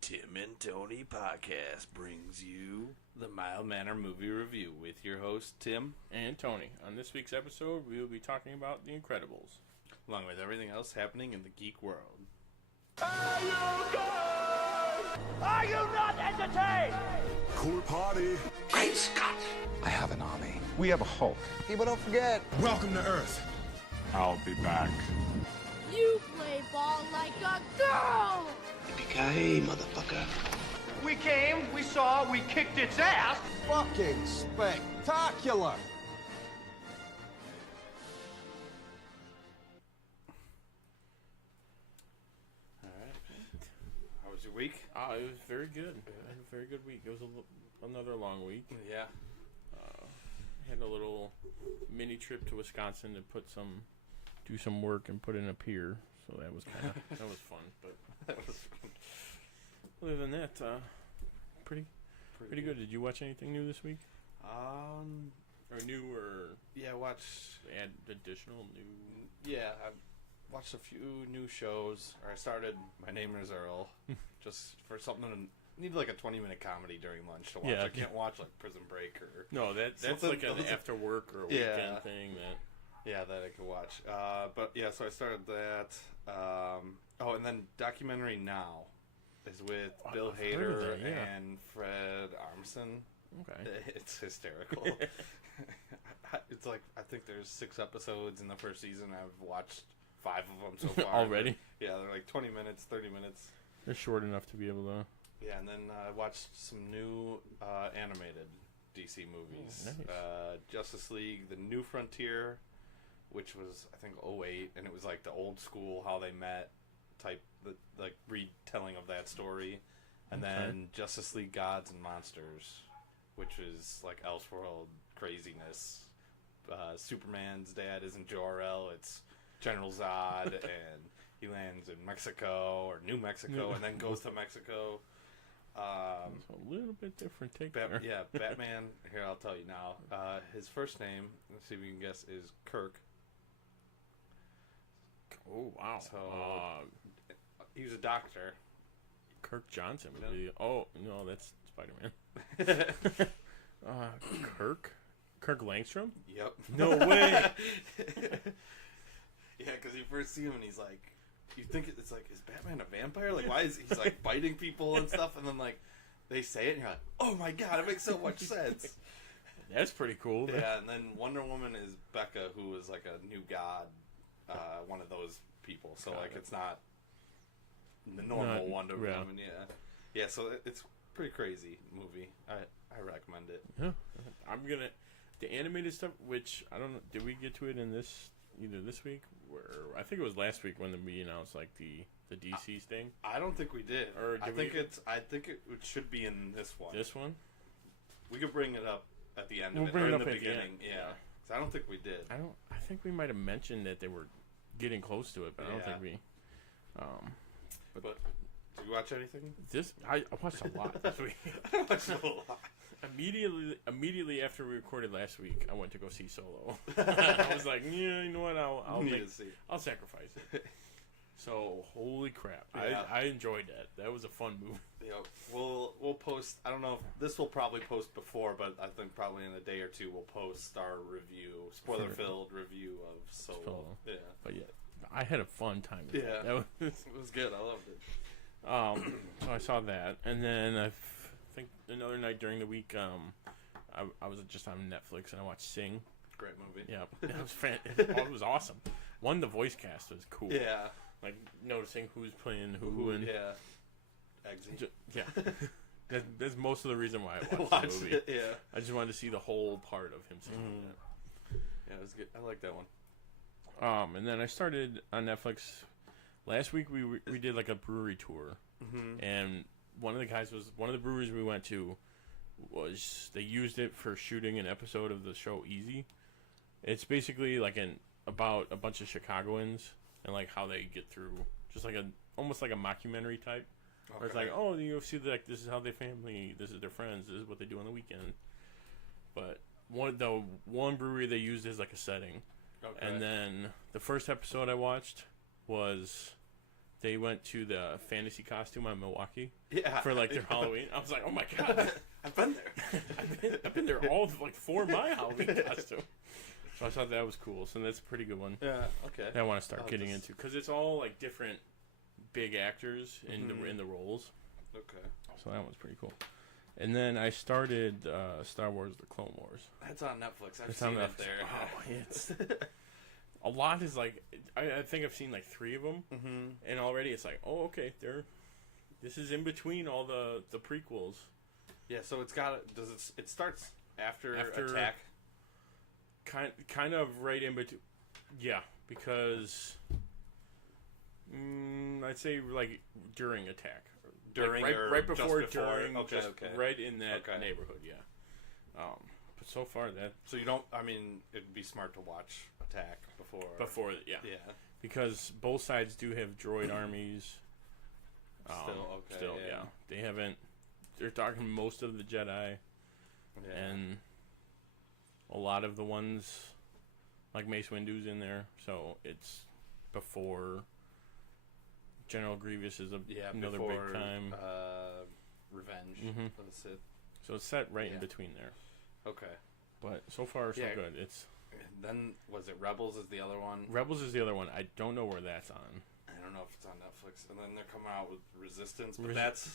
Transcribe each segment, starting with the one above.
Tim and Tony podcast brings you the Mild Manner Movie Review with your hosts Tim and Tony. On this week's episode, we will be talking about The Incredibles, along with everything else happening in the geek world. Are you good? Are you not entertained? Cool party. Great Scott! I have an army. We have a Hulk. People don't forget. Welcome to Earth. I'll be back. You play ball like a girl! Yippee-ki-yay, motherfucker. We came, we saw, we kicked its ass. Fucking spectacular. Alright. How was your week? It was very good. I had a very good week. It was another long week. Yeah. Had a little mini trip to Wisconsin to do some work and put in a pier. So that was that was fun. But That was fun. other than that, pretty good. Did you watch anything new this week? Or new or yeah, watch. add additional new? Yeah, I watched a few new shows. Or I started My Name Is Earl, just for something need like a 20-minute comedy during lunch to watch. Yeah. I can't watch like Prison Break or That's something- like an after work or weekend thing that I could watch. But yeah, so I started that. And then Documentary Now is with Bill I've heard of Hader that, yeah. and Fred Armisen. Okay. It's hysterical. It's like, I think there's 6 episodes in the first season. I've watched 5 of them so far. Already? Yeah, they're like 20 minutes, 30 minutes. They're short enough to be able to. Yeah, and then I watched some new animated DC movies. Oh, nice. Justice League, The New Frontier, which was, I think, 2008, and it was like the old school, how they met type, like retelling of that story. And then Justice League Gods and Monsters, which is like Elseworld craziness. Superman's dad isn't Jor-El, it's General Zod, and he lands in Mexico, or New Mexico, and then goes to Mexico. It's a little bit different take there. Batman, here I'll tell you now. His first name, let's see if you can guess, is Kirk. Oh, wow. So, he was a doctor. Kirk Johnson would No. be. Oh, no, that's Spider-Man. Kirk Langstrom? Yep. No way. Yeah, because you first see him and he's like, you think it's like, is Batman a vampire? Like, why is he's like biting people and stuff? And then like they say it and you're like, oh my god, it makes so much sense. That's pretty cool. Yeah, and then Wonder Woman is Becca, who is like a new god, one of those people. So like it's not the normal Wonder Woman. Yeah. So it's pretty crazy movie. I recommend it. Yeah. I'm gonna the animated stuff, which I don't know. Did we get to it in either this week? Where I think it was last week when we announced like the DC thing. I don't think we did. Or I think it should be in this one. This one? We could bring it up at the end We'll of it, bring or it in up the at the beginning. end. Yeah. 'Cause I don't think we did. I think we might have mentioned that they were getting close to it, but I don't think we. But did you watch anything? I watched a lot this week. I watched a lot. Immediately after we recorded last week, I went to go see Solo. I was like, yeah, you know what? I'll sacrifice it. So holy crap, Yeah. I enjoyed that. That was a fun movie. Yeah, we'll post. I don't know if this will probably post before, but I think probably in a day or two we'll post our spoiler-filled review of Solo. Yeah, but yeah, I had a fun time with that. That it was good. I loved it. So I saw that, and then I think another night during the week, I was just on Netflix and I watched Sing. Great movie. Yeah, it was awesome. The voice cast was cool. Yeah, like noticing who's playing who and Eggsy. Yeah. That's most of the reason why I watched the movie. It, yeah. I just wanted to see the whole part of him singing that. Yeah, it was good. I like that one. And then I started on Netflix. Last week we did like a brewery tour, and one of the breweries we went to they used it for shooting an episode of the show Easy. It's basically like about a bunch of Chicagoans and like how they get through, just like almost like a mockumentary type. Okay. Where it's like, oh, you see, like this is how they family, this is their friends, this is what they do on the weekend. But one brewery they used as like a setting, and then the first episode I watched was they went to the fantasy costume on Milwaukee Yeah. for like their Halloween. I was like, oh my god, I've been there. I've been there all like for my Halloween costume. So I thought that was cool. So that's a pretty good one. Yeah. Okay. That I want to start getting into because it's all like different big actors in the roles. Okay. So that one's pretty cool. And then I started Star Wars: The Clone Wars. That's on Netflix. I've It's seen on it Netflix. there. Oh, it's a lot is like I think I've seen like 3 of them, and already it's like, oh, okay, this is in between all the prequels. Yeah. So it's got. It starts after Attack? Kind of right in between. Yeah, because I'd say like during Attack. During like or right before, just before? during, Okay, just okay. right in that Okay. neighborhood. Yeah. But so far that So you don't. I mean, it'd be smart to watch Attack before. yeah. Yeah. Because both sides do have droid armies. Still, yeah. They haven't. They're talking most of the Jedi, Yeah. and a lot of the ones, like Mace Windu's in there. So it's before General Grievous is another before, big time. Revenge of the Sith. So it's set right in between there. Okay. But so far, so Yeah. good. It's Then was it Rebels is the other one? Rebels is the other one. I don't know where that's on. I don't know if it's on Netflix. And then they're coming out with Resistance, but That's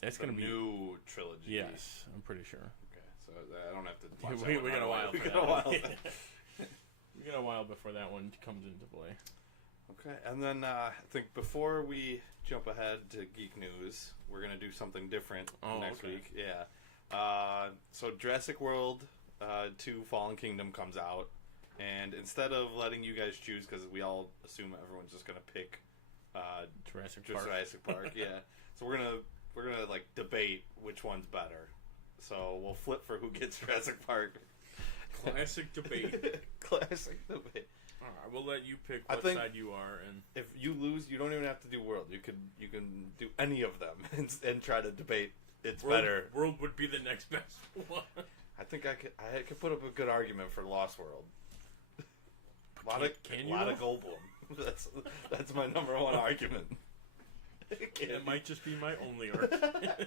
the going to be new trilogy. Yes, I'm pretty sure. Okay, so I don't have to watch we that one got a right while. away. For We that got a while. one. We got a while before that one comes into play. Okay, and then I think before we jump ahead to Geek News, we're going to do something different next week. Yeah. So Jurassic World 2 Fallen Kingdom comes out, and instead of letting you guys choose, because we all assume everyone's just going to pick Jurassic Park, yeah. So we're gonna like debate which one's better. So we'll flip for who gets Jurassic Park. Classic debate. Classic debate. All right, we'll let you pick what side you are, and if you lose, you don't even have to do World. You can do any of them and try to debate. It's better. World would be the next best one. I think I could put up a good argument for Lost World. A lot of Goldblum. That's my number one argument. It might just be my only argument.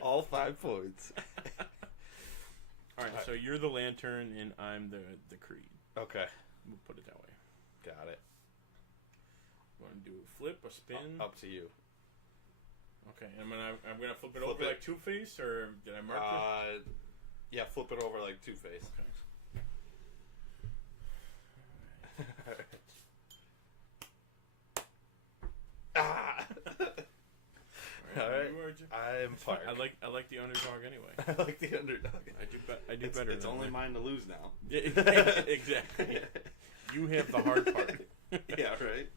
All 5 points. All right, so you're the Lantern, and I'm the Creed. Okay. We'll put it that way. Got it. Want to do a flip, a spin? Up to you. Okay, I'm gonna flip it over like Two-Face, or did I mark it? Yeah, flip it over like Two-Face. Okay. Ah! All right. I am Park. I like the underdog anyway. I like the underdog. I do better. It's only mine to lose now. Yeah, exactly. You have the hard part. Yeah, right.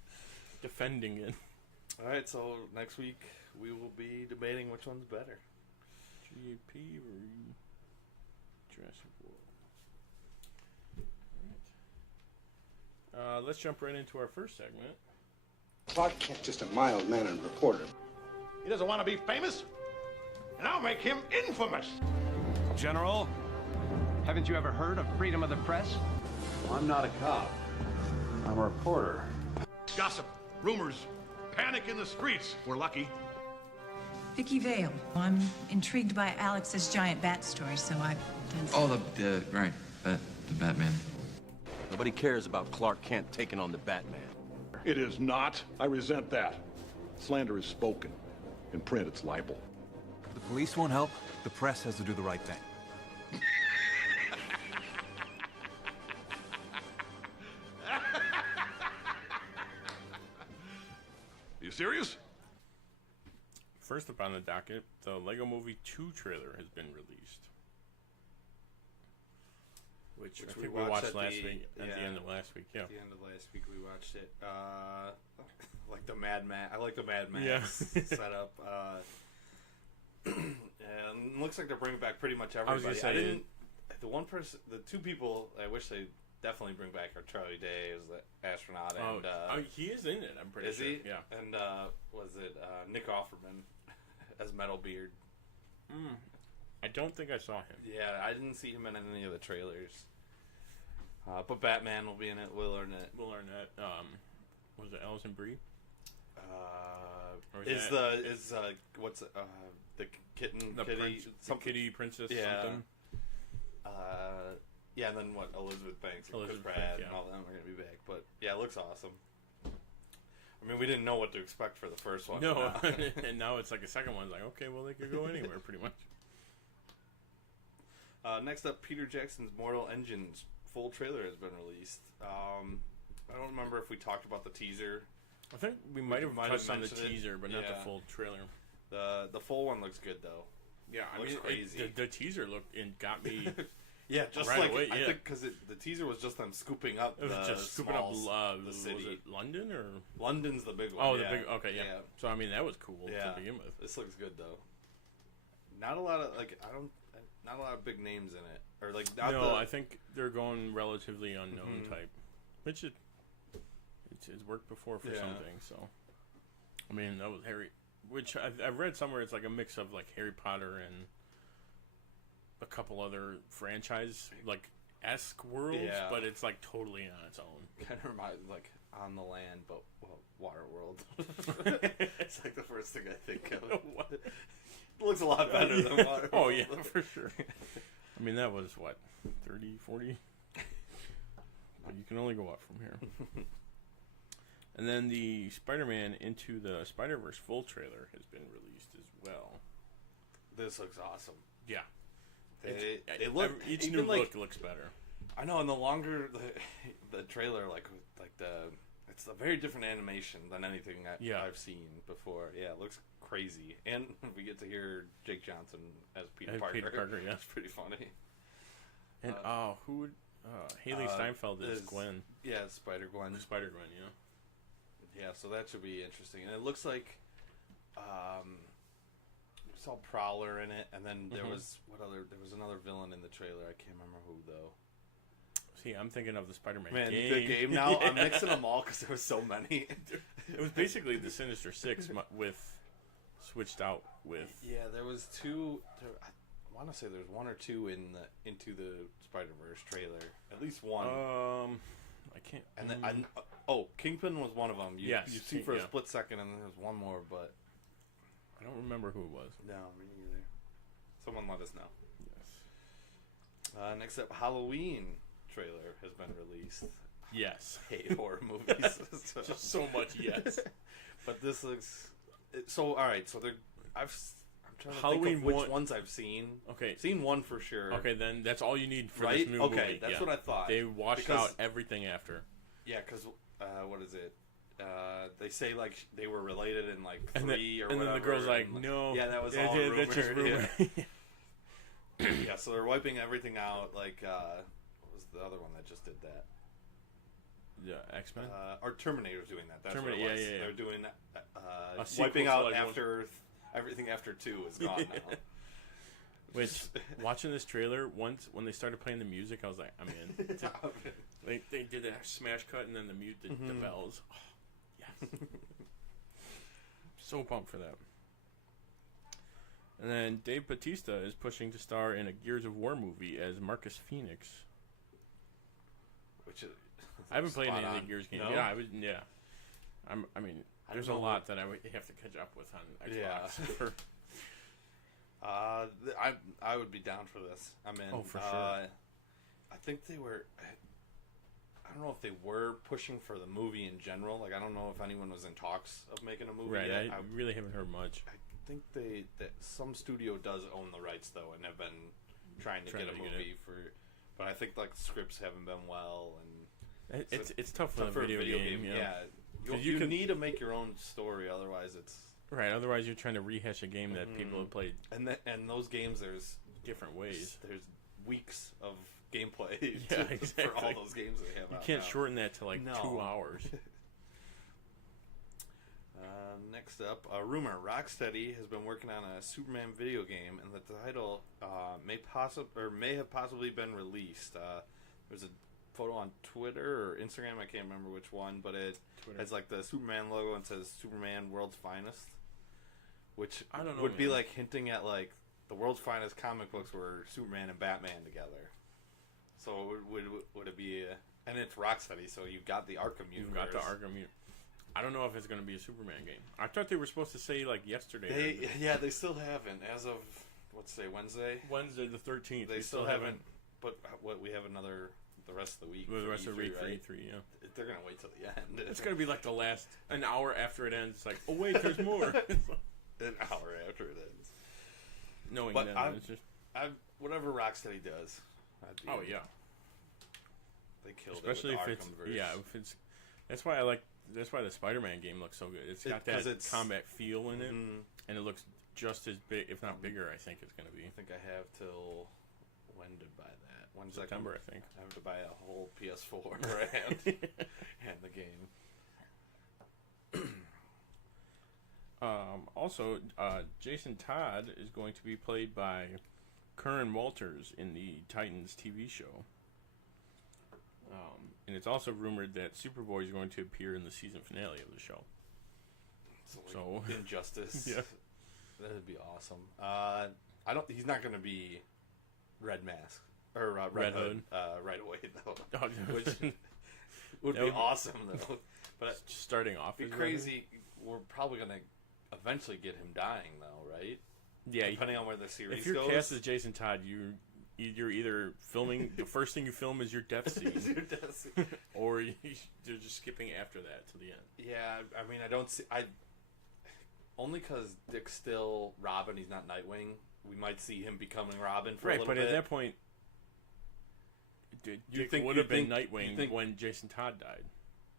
Defending it. All right, so next week we will be debating which one's better. GAP or Jurassic World. All right. Let's jump right into our first segment. Clark Kent, just a mild-mannered reporter. He doesn't want to be famous, and I'll make him infamous. General, haven't you ever heard of freedom of the press? I'm not a cop. I'm a reporter. Gossip, rumors, panic in the streets. We're lucky. Vicky Vale. I'm intrigued by Alex's giant bat story, so I've done some... Oh, the Batman. Nobody cares about Clark Kent taking on the Batman. It is not. I resent that. Slander is spoken. In print, it's libel. The police won't help. The press has to do the right thing. You serious? First up on the docket, the Lego Movie 2 trailer has been released. Which I think we watched last week. At the end of last week, yeah. At the end of last week, we watched it. Like the Mad Max. I like the Mad Max setup. And it looks like they're bringing back pretty much everybody. I was gonna say, the 2 people I wish they definitely bring back are Charlie Day as the astronaut, and he is in it. I'm pretty sure. Is he? Yeah. And was it Nick Offerman as Metalbeard? I don't think I saw him. Yeah, I didn't see him in any of the trailers. But Batman will be in it. Will Arnett. Was it Alison Brie? What's the kitten? The kitty, kitty princess. Yeah. Something. Yeah, and then what? Elizabeth Banks and Chris Pratt and all them are gonna be back. But yeah, it looks awesome. I mean, we didn't know what to expect for the first one. No, and now it's like a second one's like, okay, well, they could go anywhere pretty much. Next up, Peter Jackson's Mortal Engines full trailer has been released. I don't remember if we talked about the teaser. I think we might have touched on the teaser, but not the full trailer. The full one looks good though. Yeah, I mean, crazy. The teaser looked and got me. Yeah, just right like away, I think because the teaser was just them scooping up. It was just scooping up the city. Was it London or London's the big one? Oh, the big. Okay, yeah. So I mean, that was cool to begin with. This looks good though. Not a lot of not a lot of big names in it, or like. I think they're going relatively unknown type, which it's worked before for something. So, I mean, that was Harry. Which I've read somewhere it's like a mix of like Harry Potter and a couple other franchise like esque worlds, but it's like totally on its own. Kind of reminds like On the Land, but Water World. It's like the first thing I think of. It looks a lot better than Water World. Oh yeah, for sure. I mean, that was what 30, 40. You can only go up from here. And then the Spider-Man Into the Spider-Verse full trailer has been released as well. This looks awesome. Yeah. Each new look looks better. I know, and the longer the trailer, it's a very different animation than anything I've seen before. Yeah, it looks crazy, and we get to hear Jake Johnson as Peter Parker. Peter Parker, yeah, it's pretty funny. And who would Haley Steinfeld is Gwen? Yeah, Spider-Gwen. Spider-Gwen, yeah. Yeah, so that should be interesting, and it looks like we saw Prowler in it, and then there was There was another villain in the trailer. I can't remember who though. See, I'm thinking of the Spider-Man game. The game now. I'm mixing them all because there was so many. It was basically the Sinister Six switched out with. Yeah, there was two. I want to say there's one or two in the Into the Spider-Verse trailer. At least one. I can't. And then Kingpin was one of them. You see for a split second, and then there's one more, but I don't remember who it was. No, me neither. Someone let us know. Yes. Next up, Halloween trailer has been released. Yes. I hate horror movies. Just so much yes. But this looks so. All right, so I'm trying to Halloween think of which ones I've seen. Okay, seen one for sure. Okay, then that's all you need for this new movie. Okay, that's what I thought. They washed out everything after. Yeah, because what is it? They say like they were related in like and three or and whatever. And then the girl's like, no. Yeah, that was all rumor. That's just rumor. Yeah, so they're wiping everything out. Like, what was the other one that just did that? Yeah, X-Men? Or Terminator's doing that. That's Terminator, what it was. yeah. They're doing wiping out after everything after 2 is gone now. Which, watching this trailer, when they started playing the music, I was like, I'm in. They did that smash cut and then the bells. Oh, yes. So pumped for that. And then Dave Bautista is pushing to star in a Gears of War movie as Marcus Phoenix. Which is I haven't played any of the Gears games. No? Yeah, I mean, there's a lot that I would have to catch up with on Xbox. Yeah. I would be down for this. I'm in. Oh, for sure. I think they were. I don't know if they were pushing for the movie in general. Like, I don't know if anyone was in talks of making a movie. Right. Yet. I really haven't heard much. I think that some studio does own the rights though, and have been trying to get a movie for. But I think like scripts haven't been well, and it's tough for a video game. Yeah, you need to make your own story, otherwise it's right. Otherwise, you're trying to rehash a game that people have played. And those games, there's different ways. There's weeks of gameplay. Exactly. For all those games they have. You can't shorten that to like 2 hours. Next up, a rumor: Rocksteady has been working on a Superman video game, and the title may have possibly been released. There's a photo on Twitter or Instagram, I can't remember which one, but it has like the Superman logo and says Superman World's Finest, which I don't know, would be like hinting at like the World's Finest comic books were Superman and Batman together. So would it be and it's Rocksteady, so you've got the Arkham universe. You've got the Arkham universe. I don't know if it's going to be a Superman game. I thought they were supposed to say like yesterday. They still haven't as of what's today, Wednesday. Wednesday the 13th. They still haven't. But what we have the rest of the week. The rest of the week for right? E3, yeah. They're gonna wait till the end. It's gonna be like an hour after it ends. It's like, oh wait, there's more. An hour after it ends. Knowing but that, it's just whatever Rocksteady does. Oh yeah. They killed especially it with if it's That's why the Spider-Man game looks so good. It's got that combat feel in it, and it looks just as big, if not bigger. I think it's gonna be. I think I have till when to buy that. When's September, I think. I have to buy a whole PS4 and the game. Also, Jason Todd is going to be played by Curran Walters in the Titans TV show. And it's also rumored that Superboy is going to appear in the season finale of the show. So Injustice. Yeah. That'd be awesome. He's not going to be Red Mask. Or Red Hood. Right away, though. Which would be awesome, though. But just starting off, be crazy. We're probably going to eventually get him dying, though, right? Yeah, depending on where the series goes. If you're cast as Jason Todd, you're either filming the first thing you film is your death scene, or you're just skipping after that to the end. Yeah, I mean, I don't see. Only because Dick's still Robin, he's not Nightwing. We might see him becoming Robin for a little bit. Right, but at that point, Dick would have been Nightwing when Jason Todd died,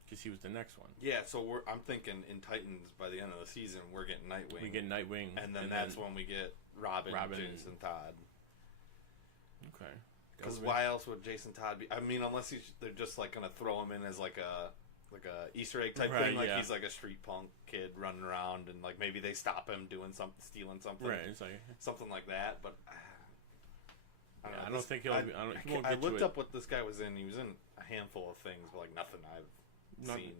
because he was the next one. Yeah, so I'm thinking in Titans by the end of the season we're getting Nightwing. We get Nightwing, and then that's when we get Robin Jason Todd. Okay. Because why else would Jason Todd be? I mean, unless they're just like gonna throw him in as like a Easter egg type thing, like he's like a street punk kid running around, and like maybe they stop him doing something, stealing something, right? It's like something like that. But I don't know. I don't think he'll. I looked up what this guy was in. He was in a handful of things, but like nothing I've seen.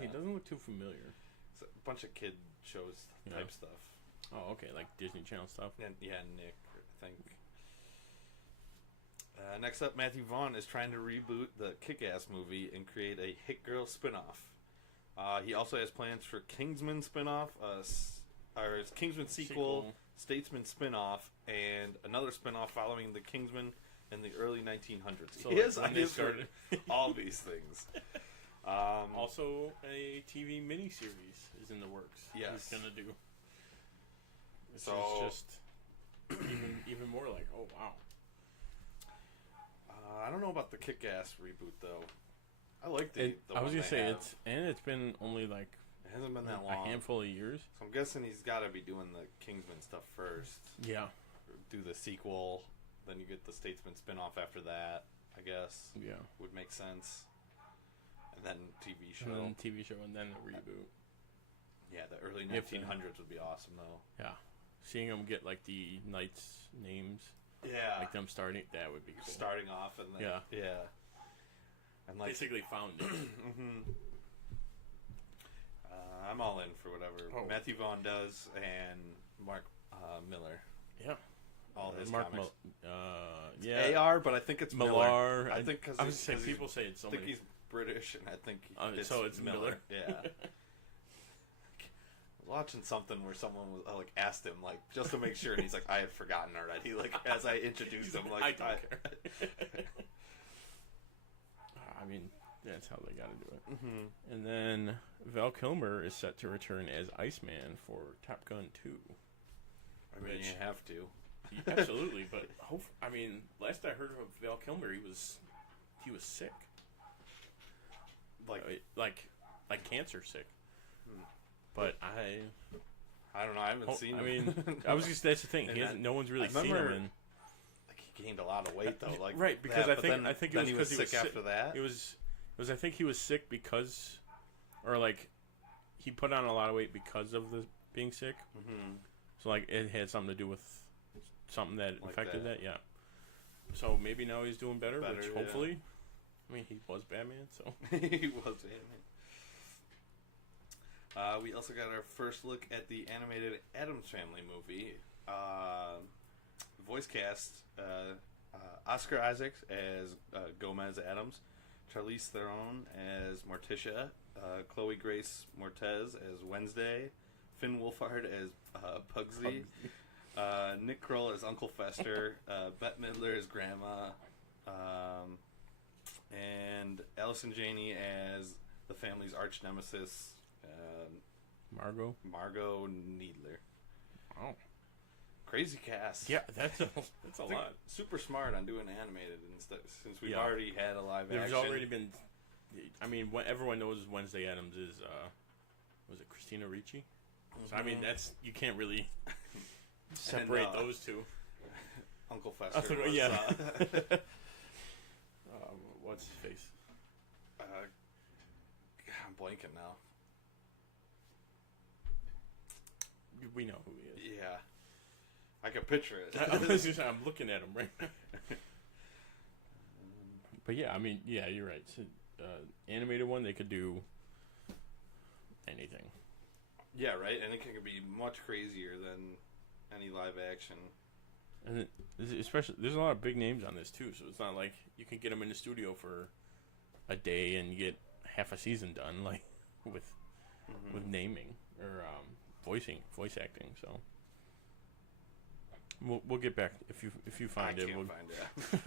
He doesn't look too familiar. It's a bunch of kid shows type stuff. Oh, okay, like Disney Channel stuff. And, Nick, I think. Next up, Matthew Vaughn is trying to reboot the Kick-Ass movie and create a Hit Girl spinoff. He also has plans for Kingsman spinoff, or his Kingsman sequel, Statesman spinoff, and another spinoff following the Kingsman in the early 1900s. So he has ideas for all these things. Also, a TV miniseries is in the works. Yes, he's gonna do. This is just even more like, oh wow. I don't know about the Kick-Ass reboot though. I like the I was one gonna say have. it's been only like it hasn't been that long, a handful of years. So I'm guessing he's got to be doing the Kingsman stuff first. Yeah. Do the sequel, then you get the Statesman spinoff after that. I guess. Yeah. Would make sense. And then TV show. And then a reboot. Yeah, the early 1900s would be awesome though. Yeah. Seeing them get like the knights' names. Yeah. Like them starting, that would be cool. Starting off and then yeah. And like basically found it. I'm all in for whatever Matthew Vaughn does and Mark Miller. Yeah. All his Mark comics. Yeah. AR, but I think it's Millar. I think because people say it's so I think he's British, and I think it's Miller. Yeah. Watching something where someone was like asked him like just to make sure, and he's like, I had forgotten already. Like as I introduced him, like I don't care. I mean, that's how they got to do it. Mm-hmm. And then Val Kilmer is set to return as Iceman for Top Gun 2. I mean, you have to. Absolutely, but I mean, last I heard of Val Kilmer, he was sick, like cancer sick. But I don't know. I haven't seen him. I mean, that's the thing. No one's really seen him. Like he gained a lot of weight though. Like right, because I think it was because he was sick after that. It was I think he was sick because, or like, he put on a lot of weight because of the being sick. Mm-hmm. So like it had something to do with something that like affected that. Yeah. So maybe now he's doing better which hopefully. Yeah. I mean, he was Batman, so he was Batman. We also got our first look at the animated Addams Family movie. Voice cast Oscar Isaacs as Gomez Addams, Charlize Theron as Morticia, Chloe Grace Moretz as Wednesday, Finn Wolfhard as Pugsy, Nick Kroll as Uncle Fester, Bette Midler as Grandma, and Allison Janney as the family's arch nemesis, Margot Needler. Oh, crazy cast. Yeah, that's a lot. Super smart on doing animated instead, since we've already had a live There's action. already been. I mean, everyone knows Wednesday Addams is. Was it Christina Ricci? So I mean, that's you can't really separate those two. Uncle Fester. Yeah. What's his face? I'm blanking now. We know who he is. Yeah. I can picture it. I'm looking at him right now. But yeah, I mean, yeah, you're right. So, animated one, they could do anything. Yeah, right? And it can be much crazier than any live action. And especially, there's a lot of big names on this too, so it's not like you can get them in the studio for a day and get half a season done, like with naming or voice acting. So we'll get back if you find it. We'll find it.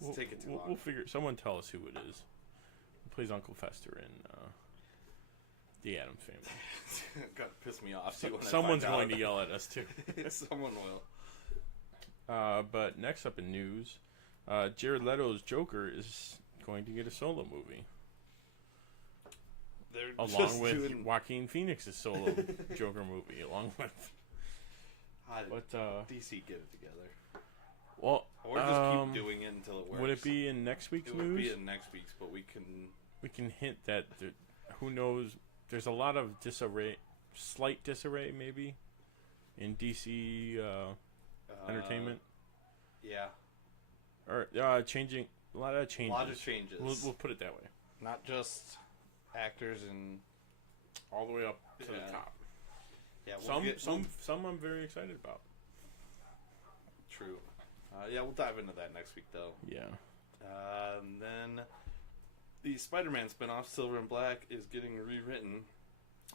Let's take it too long. We'll figure. Someone tell us who it is. Who plays Uncle Fester in the Addams Family? Got to piss me off. Someone's going to yell at us too. Someone will. But next up in news, Jared Leto's Joker is going to get a solo movie. Along with Joaquin Phoenix's solo Joker movie, along with. But DC get it together. Well, or just keep doing it until it works. Would it be in next week's news? It would be in next week's, but we can hint that who knows? There's a lot of disarray, slight disarray maybe, in DC entertainment. Yeah. Or changing a lot of changes. A lot of changes. We'll put it that way. Not just actors and all the way up to the top. Yeah, some I'm very excited about. True. Yeah, we'll dive into that next week, though. Yeah. And then the Spider-Man spinoff, Silver and Black, is getting rewritten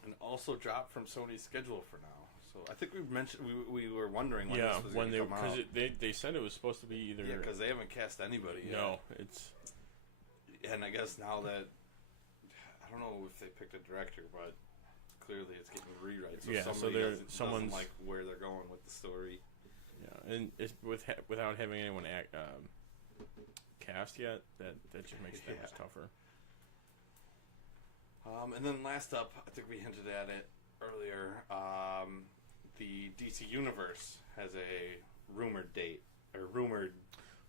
and also dropped from Sony's schedule for now. So I think we've mentioned we were wondering when this was going to come out. Because they said it was supposed to be either. Yeah, because they haven't cast anybody yet. No, it's. And I guess now that I don't know if they picked a director, but clearly it's getting rewrites. So someone's like where they're going with the story. Yeah, and it's without having anyone cast yet, that just makes it much tougher. And then last up, I think we hinted at it earlier. The DC Universe has a rumored date or rumored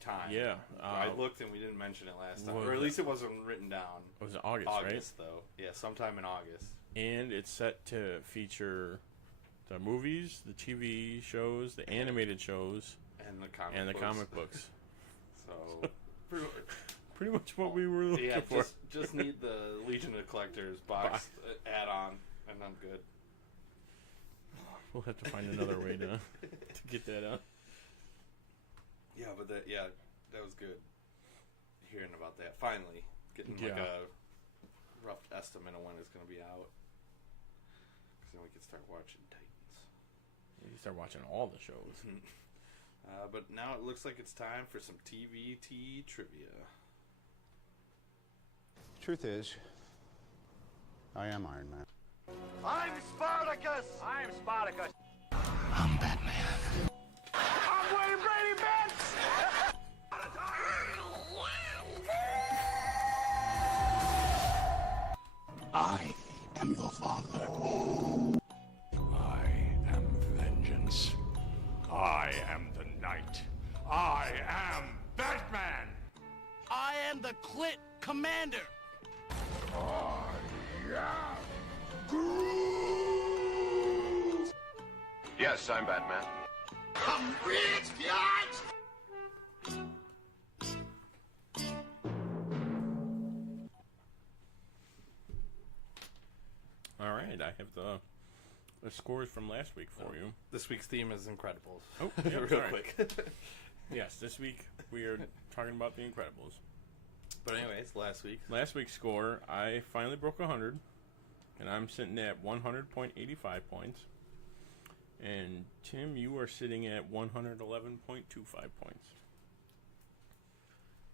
time. Yeah, I looked and we didn't mention it last time, or at least it wasn't written down. It was August, right? Though. Yeah, sometime in August. And it's set to feature the movies, the TV shows, the animated shows, and the comic books. So pretty much what we were looking for. Just need the Legion of Collectors box add-on, and I'm good. We'll have to find another way to get that out. Yeah, but that was good. Hearing about that, finally getting like a rough estimate of when it's going to be out, because then we can start watching Titans. You can start watching all the shows. But now it looks like it's time for some TvT Trivia. Truth is, I am Iron Man. I'm Spartacus! I'm Spartacus! I'm Batman. I'm Wayne Brady Betts! I am your father. I am vengeance. I am the knight. I am Batman! I am the Clit Commander. I am Groot! Yes, I'm Batman. I'm rich, biatch! All right, I have the scores from last week for you. This week's theme is Incredibles. Oh, yeah, real quick. Yes, this week we are talking about The Incredibles. But anyways, last week. Last week's score, I finally broke 100, and I'm sitting at 100.85 points. And Tim, you are sitting at 111.25 points.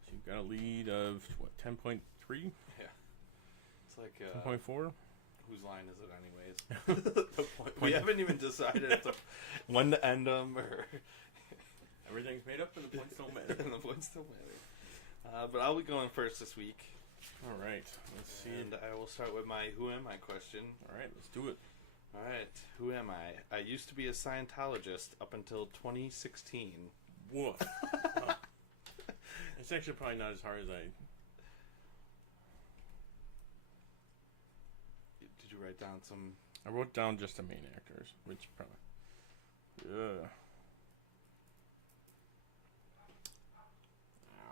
So you've got a lead of what, 10.3? Yeah. It's like 10.4. Whose line is it, anyways? We haven't even decided when to end them or. Everything's made up, and the points don't matter. And the points don't matter. But I'll be going first this week. All right, let's see. And I will start with my "Who am I?" question. All right, let's do it. All right, who am I? I used to be a Scientologist up until 2016. Woof. It's actually probably not as hard as I. Did you write down some? I wrote down just the main actors, which probably.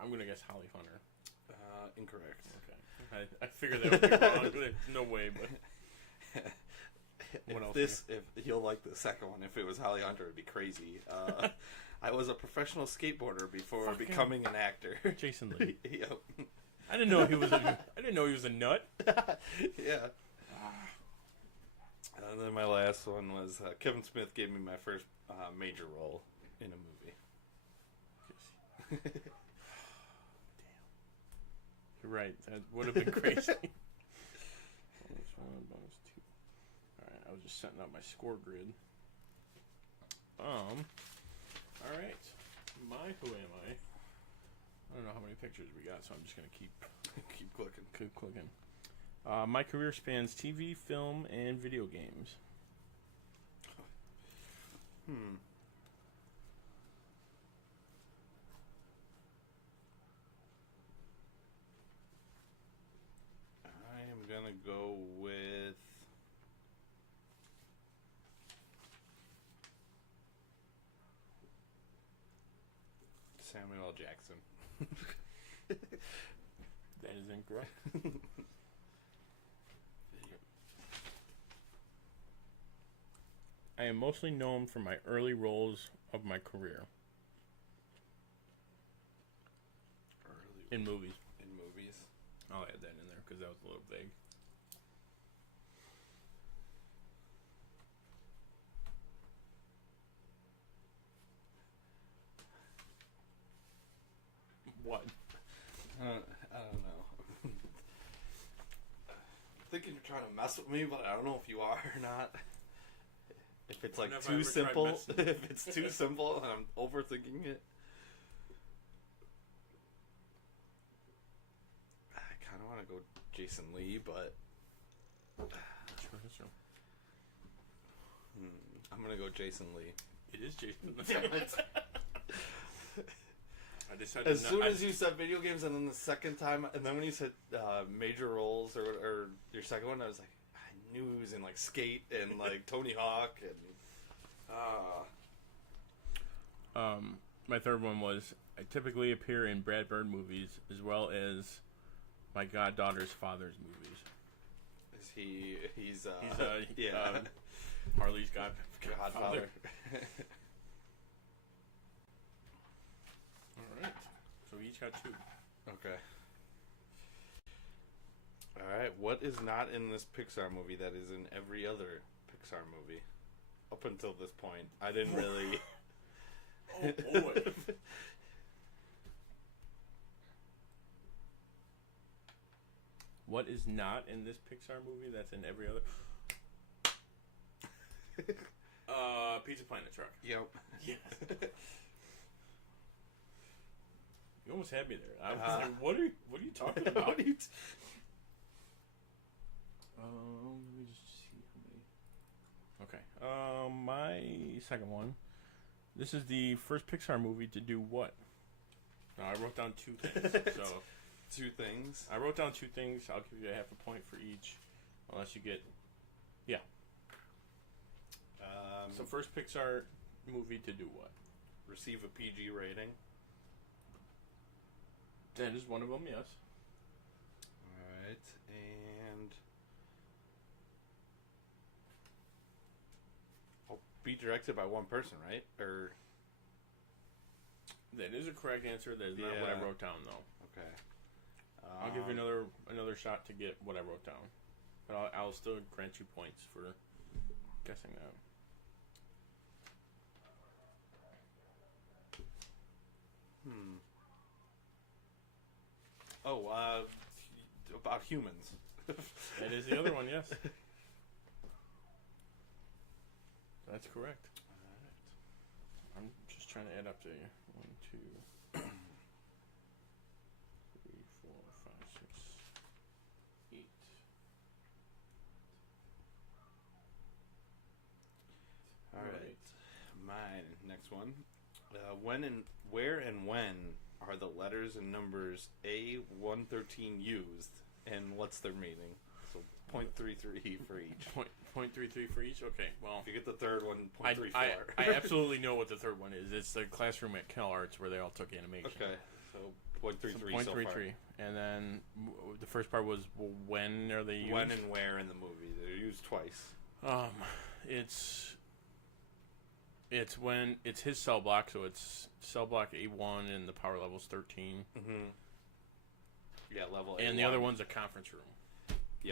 I'm gonna guess Holly Hunter. Incorrect. Okay. I figured that would be wrong. There's no way, but. What else? If you'll like the second one, if it was Holly Hunter, it'd be crazy. I was a professional skateboarder before becoming an actor. Jason Lee. Yep. I didn't know he was a nut. Yeah. And then my last one was Kevin Smith gave me my first major role in a movie. Damn. You're right. That would have been crazy. Alright, I was just setting up my score grid. Alright. Who am I? I don't know how many pictures we got, so I'm just gonna keep clicking. Keep clicking. My career spans TV, film, and video games. I am gonna go with Samuel L. Jackson. That is incorrect. I am mostly known for my early roles of my career. In movies. In movies. I'll add that in there because that was a little vague. What? I don't know. I'm thinking you're trying to mess with me, but I don't know if you are or not. If it's like too simple, if it's too simple and I'm overthinking it. I kind of want to go Jason Lee, but I'm gonna go Jason Lee. It is Jason Lee. Damn it. I decided as soon as you said video games, and then the second time, and then when you said major roles or your second one, I was like, I knew he was in like Skate and like Tony Hawk and. My third one was I typically appear in Brad Bird movies as well as my goddaughter's father's movies. Is he? He's yeah. Harley's godfather. All right. So we each got 2. Okay. All right. What is not in this Pixar movie that is in every other Pixar movie? Up until this point, I didn't really. Oh boy. What is not in this Pixar movie that's in every other? Pizza Planet truck. Yep. Yes. You almost had me there. I was like, what are you talking about? What are you let me just see how many. Okay. My second one. This is the first Pixar movie to do what? No, I wrote down 2 things. So 2 things. I wrote down 2 things. I'll give you half a point for each, unless you get. Yeah. So first Pixar movie to do what? Receive a PG rating. That is one of them. Yes. All right, and be directed by one person, right? Or that is a correct answer. That is not what I wrote down, though. Okay. I'll give you another shot to get what I wrote down, but I'll still grant you points for guessing that. Oh, about humans. That is the other one, yes. That's correct. Alright. I'm just trying to add up to you. 1, 2, 3, 4, 5, 6, 8. Alright. Mine. Next one. Where and when are the letters and numbers A113 used, and what's their meaning? So 0.33 for each. 0.33 for each? Okay, well. If you get the third one, 0.34. I absolutely know what the third one is. It's the classroom at Cal Arts where they all took animation. Okay, so 0.33 so far. And then the first part was when are they used? When and where in the movie. They're used twice. It's when it's his cell block, so it's cell block A1 and the power level's 13. Mm-hmm. Yeah, level A1. And the other one's a conference room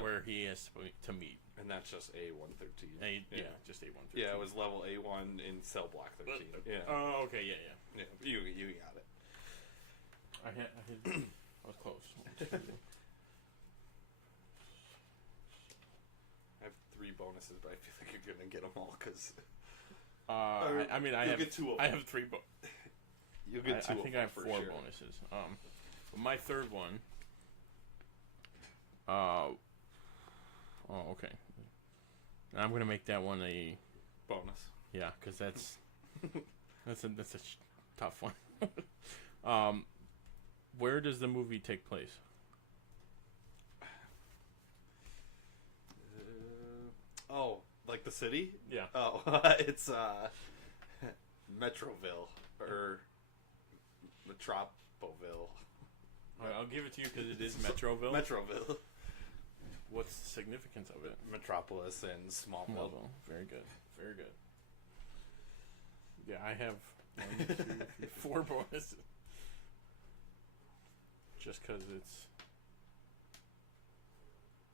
where he has to meet. And that's just A113. Yeah, just A113. Yeah, it was level A1 in cell block 13. Yeah. Oh, okay, yeah. Yeah, you got it. I was close. 1, 2. I have 3 bonuses, but I feel like you're gonna get them all because. I have 2 of them. I have 3. You'll get 2. I think I have 4 bonuses. But my third one. Oh, okay. I'm gonna make that one a bonus. Yeah, because that's a tough one. Where does the movie take place? Like the city? Yeah. Oh, it's Metroville or Metropoville. I'll give it to you because it is Metroville. Metroville. What's the significance of it? Metropolis and Smallville. Very good. Very good. Yeah, I have 1, 2, 3, 4 bonuses. Just because it's.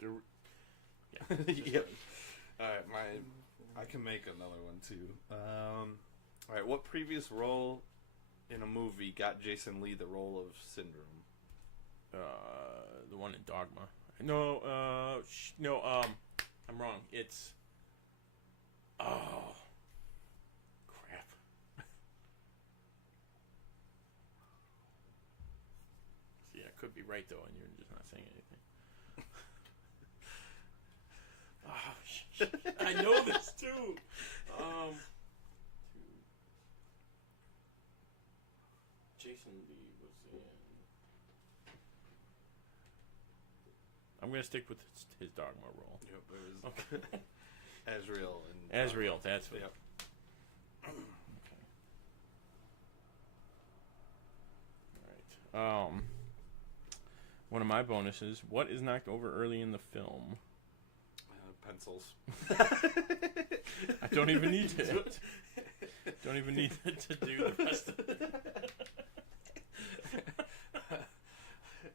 Yeah. Yep. Alright, I can make another one too. Alright, what previous role in a movie got Jason Lee the role of Syndrome? The one in Dogma. No, I'm wrong. It's. Oh. Crap. See, I could be right though, and you're just not saying anything. Oh, shit. I know this too. Jason Lee was in. I'm gonna stick with his Dogma role. Yep, it was okay. Azrael and Azrael. That's what. Yep. Okay. All right. One of my bonuses. What is knocked over early in the film? Pencils. I don't even need to. Don't even need to do the rest of it.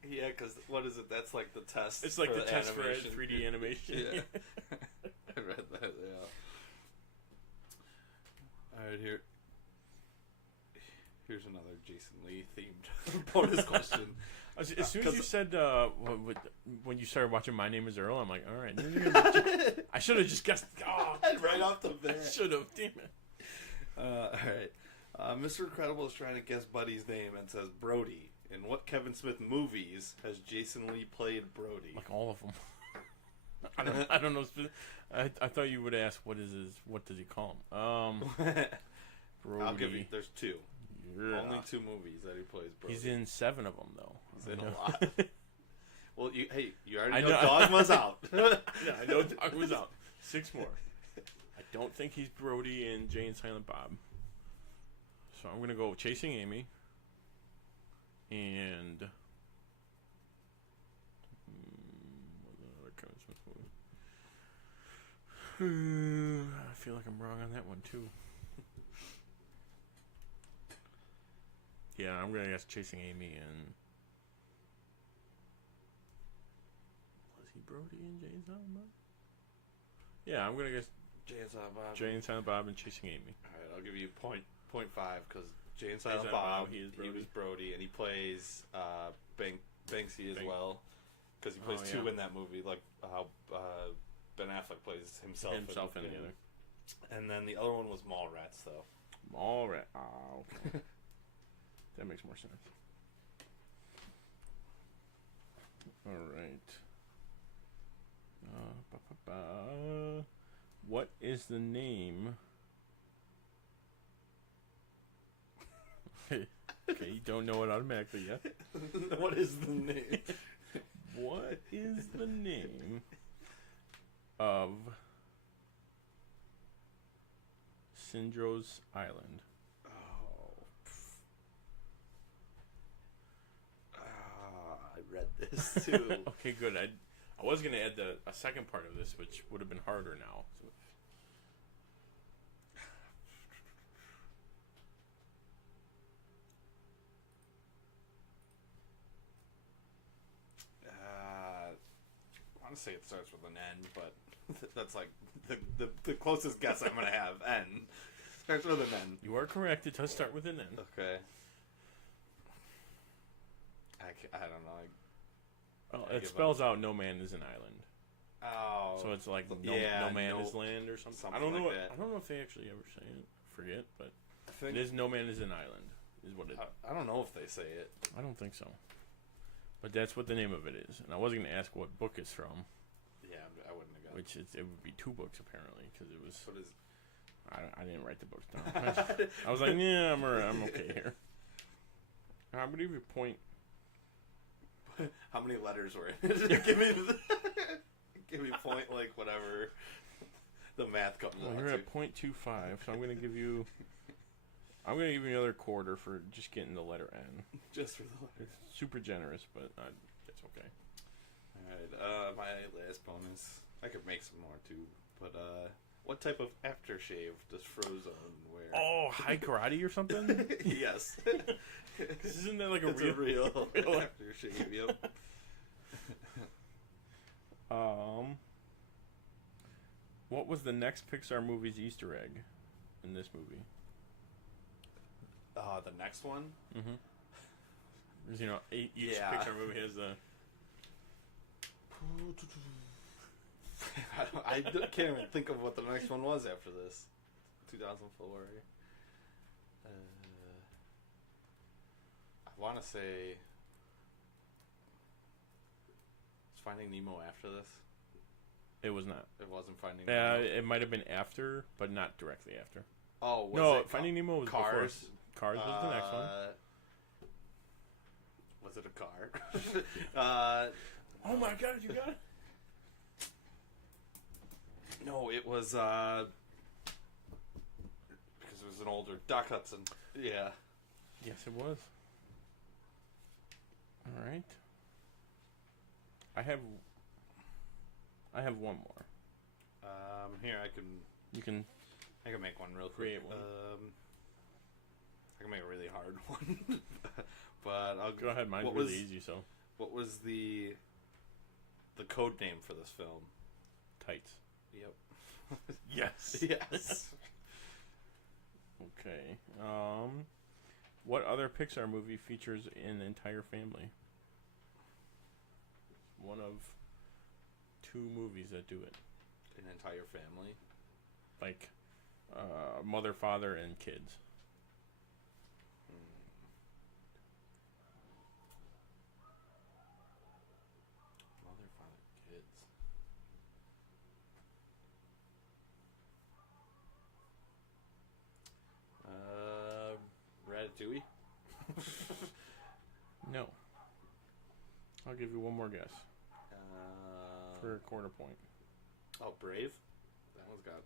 Yeah, because what is it? That's like the test. It's like for the test animation. for 3D animation. Yeah. I read that, yeah. Alright, here's another Jason Lee themed bonus question. As soon as you said, when you started watching My Name is Earl, I'm like, alright. I should have just guessed. Oh, right off the bat. I should have, damn it. Alright. Mr. Incredible is trying to guess Buddy's name and says Brody. In what Kevin Smith movies has Jason Lee played Brody? Like all of them. I don't know. I thought you would ask what does he call him? Brody. I'll give you. There's 2. Yeah. Only 2 movies that he plays Brody. He's in 7 of them though. He's in a lot. Well, you already know Dogma's out. Yeah, I know Dogma's out. 6 more. I don't think he's Brody in Jay and Silent Bob. So I'm gonna go Chasing Amy. And I feel like I'm wrong on that one too. Yeah, I'm gonna guess Chasing Amy and Brody and Jay and Silent Bob? Yeah, I'm gonna guess Jay and Silent Bob. Jay and Silent Bob and Chasing Amy. All right, I'll give you point 0.5 because Jay and Silent Bob. He was Brody, and he plays Banksy as well because he plays two in that movie, like how Ben Affleck plays himself in the other. And then the other one was Mallrats, though. Mallrats. Okay. That makes more sense. All right. What is the name? Okay, you don't know it automatically yet. What is the name? What is the name of Sindro's Island? I read this too. Okay, good. I was going to add a second part of this, which would have been harder now. So. I want to say it starts with an N, but that's like the closest guess I'm going to have. N. Starts with an N. You are correct. It does start with an N. Okay. I don't know. It spells out "No man is an island." Oh, so it's like no man is land or something. I don't know. I don't know if they actually ever say it. Forget, but it is "No man is an island" is what it. I don't know if they say it. I don't think so. But that's what the name of it is, and I wasn't going to ask what book it's from. Yeah, I wouldn't have got. Which it would be 2 books apparently because it was. What is? I didn't write the books down. I was like, yeah, I'm okay here. I'm gonna give you a point. How many letters were in it? give me point, like whatever the math comes out. You're at 0.25, so I'm gonna give you another quarter for just getting the letter N. Just for the letter. It's super generous, but it's okay. All right, my last bonus. I could make some more too, but what type of aftershave does Frozone wear? Oh, high karate or something? Yes. Isn't that like it's a real aftershave? Yep. What was the next Pixar movie's Easter egg in this movie? The next one? Mm-hmm. Because, each Pixar movie has a... I can't even think of what the next one was after this. 2004. I want to say... Is Finding Nemo after this? It was not. It wasn't Finding Nemo? It might have been after, but not directly after. Oh, Finding Nemo was Cars? Before. Cars was the next one. Was it a car? Oh my god, you got it? No, it was because it was an older Doc Hudson. Yeah. Yes, it was. All right. I have one more. Here I can. You can. I can make one real quick. Create one. I can make a really hard one, but I'll go ahead. Mine's really easy. So. What was the code name for this film? Tights. Yep. Yes. Yes. Okay. What other Pixar movie features an entire family? One of 2 movies that do it. An entire family? Like, mother, father, and kids. Mother, father, kids. Ratatouille? No. I'll give you one more guess. For a quarter point. Oh, Brave? That one's got...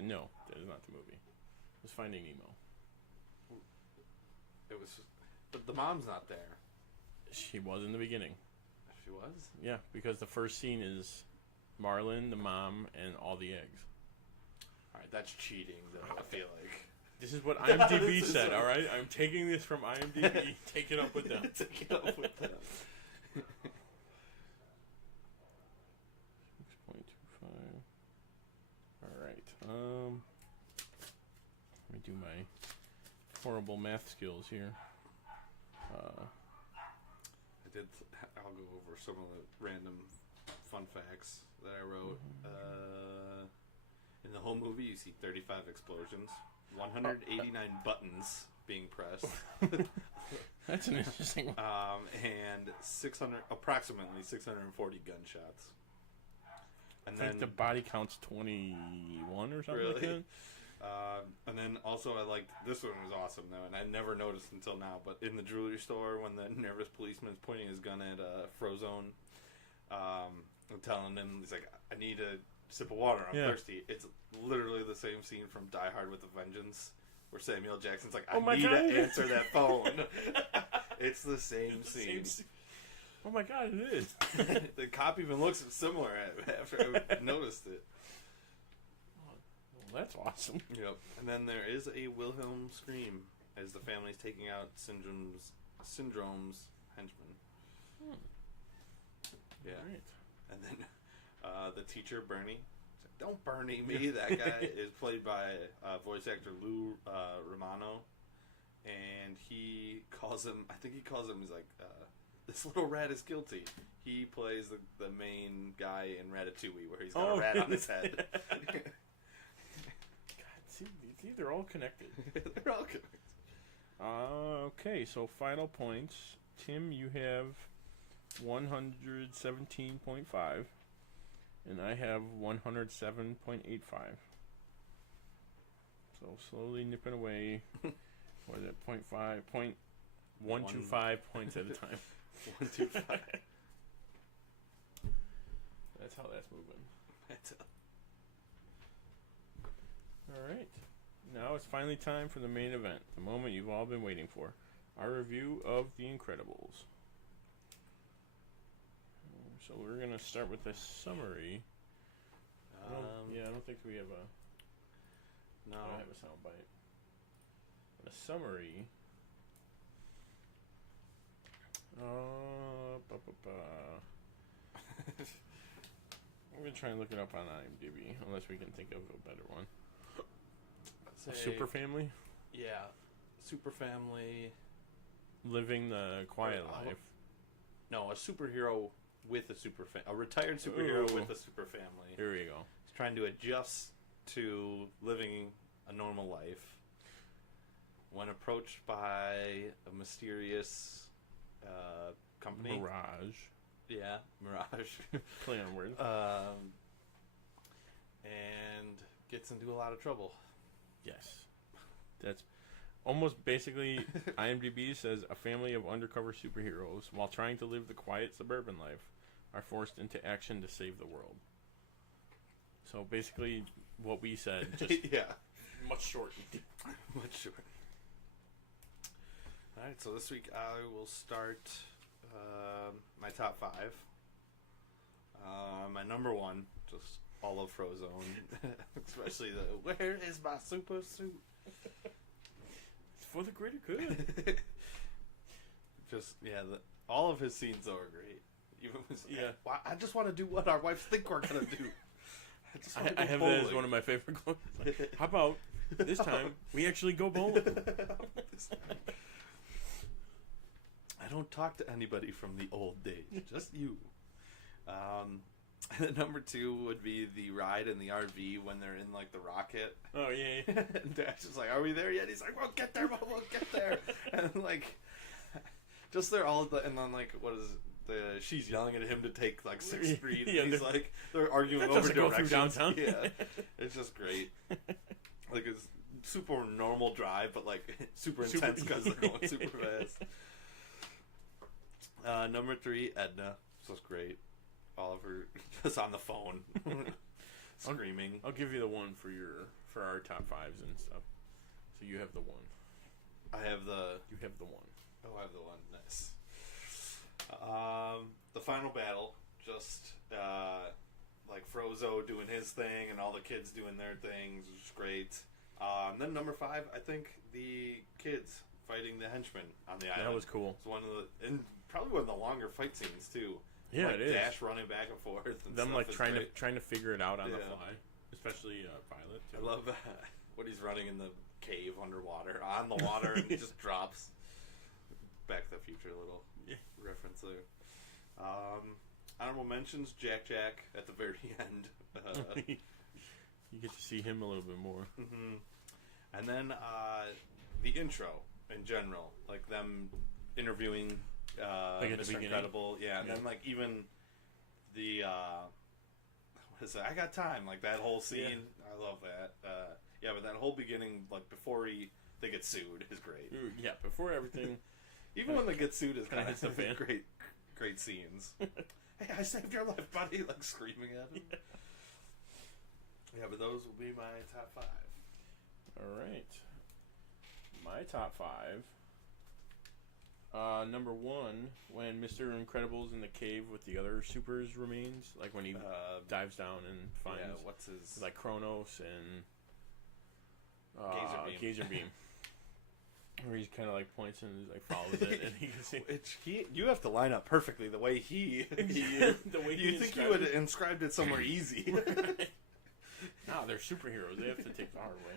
No, that is not the movie. It was Finding Nemo. It was... But the mom's not there. She was in the beginning. She was? Yeah, because the first scene is Marlin, the mom, and all the eggs. Alright, that's cheating, though, I feel like. This is what IMDb said, all right? I'm taking this from IMDb. Take it up with them. Take it up with them. 6.25. All right. Let me do my horrible math skills here. I'll go over some of the random fun facts that I wrote. In the whole movie, you see 35 explosions, 189 buttons being pressed. That's an interesting one. And approximately 640 gunshots. And I think the body count's 21 or something like that. And then also I liked, this one was awesome though, and I never noticed until now, but in the jewelry store when the nervous policeman is pointing his gun at Frozone, and telling him, he's like, I need a sip of water, I'm thirsty. It's literally the same scene from Die Hard with a Vengeance, where Samuel Jackson's like, I need to answer that phone. It's the same scene. Oh my god, it is. The cop even looks similar after I noticed it. Well, that's awesome. Yep. And then there is a Wilhelm scream as the family's taking out Syndrome's henchman. Yeah. Right. And then the teacher, Bernie. Don't Bernie me. That guy is played by voice actor Lou Romano. And he calls him, he's like, this little rat is guilty. He plays the main guy in Ratatouille, where he's got a rat on his head. God, see, they're all connected. They're all connected. Okay, so final points. Tim, you have 117.5, and I have 107.85. So slowly nipping away. What is it? 125 points at a time. 125. That's how that's moving. Alright. Now it's finally time for the main event. The moment you've all been waiting for. Our review of The Incredibles. So we're going to start with a summary. I don't think we have a... No. I have a soundbite. A summary... I'm going to try and look it up on IMDb, unless we can think of a better one. A super family? Yeah. Super family. Living the quiet life. No, a superhero with a super family. A retired superhero with a super family. Here we go. He's trying to adjust to living a normal life. When approached by a mysterious company. Mirage. Yeah, Mirage. Play on words. And gets into a lot of trouble. Yes. That's almost basically, IMDb says, a family of undercover superheroes, while trying to live the quiet suburban life, are forced into action to save the world. So basically, what we said, just much shortened. Much shortened. Alright, so this week I will start my top 5. My number 1, just all of Frozone. Especially where is my super suit? It's for the greater good. Just, all of his scenes are great. Even I just want to do what our wives think we're going to do. I have that as one of my favorite quotes. Like, how about this time we actually go bowling? I don't talk to anybody from the old days, just you. And number 2 would be the ride in the RV when they're in like the rocket. Oh yeah. And Dash is like, "Are we there yet?" He's like, "We'll get there, we'll get there." And like, just they're all and then like, what is it? She's yelling at him to take like 6th Street. And he's like, they're arguing over directions. Go through downtown. Yeah, it's just great. Like it's super normal drive, but like super intense because they're going super fast. Number 3, Edna. This was great. Oliver just on the phone, screaming. I'll give you the one for our top 5s and stuff. So you have the 1. I have the. You have the 1. Oh, I have the 1. Nice. The final battle, just like Frozo doing his thing and all the kids doing their things, which is great. Then number 5, I think the kids fighting the henchmen on the island. That was cool. It's one of the, and probably one of the longer fight scenes too. Yeah, like it is. Dash running back and forth. And them like trying great. to figure it out on the fly, especially Violet. Too. I love when he's running in the cave underwater, on the water, and he just drops. Back to the Future, little reference there. Honorable mentions: Jack at the very end. You get to see him a little bit more. Mm-hmm. And then the intro in general, like them interviewing like at Mr. Incredible, and then like even the what is it? I got time, like that whole scene. I love that. But that whole beginning, like before they get sued, is great. Yeah, before everything. Even when they get sued, is kind hits the of fan. great scenes. Hey, I saved your life, buddy! Like screaming at him. Yeah, but those will be my top 5. All right. My top 5. Number 1, when Mr. Incredible's in the cave with the other supers remains, like when he dives down and finds what's his like Kronos and Gazer Beam. Where he's kind of like points and like follows it, and he can see. You have to line up perfectly the way he the way you think you would have inscribed it somewhere easy. No, they're superheroes. They have to take the hard way.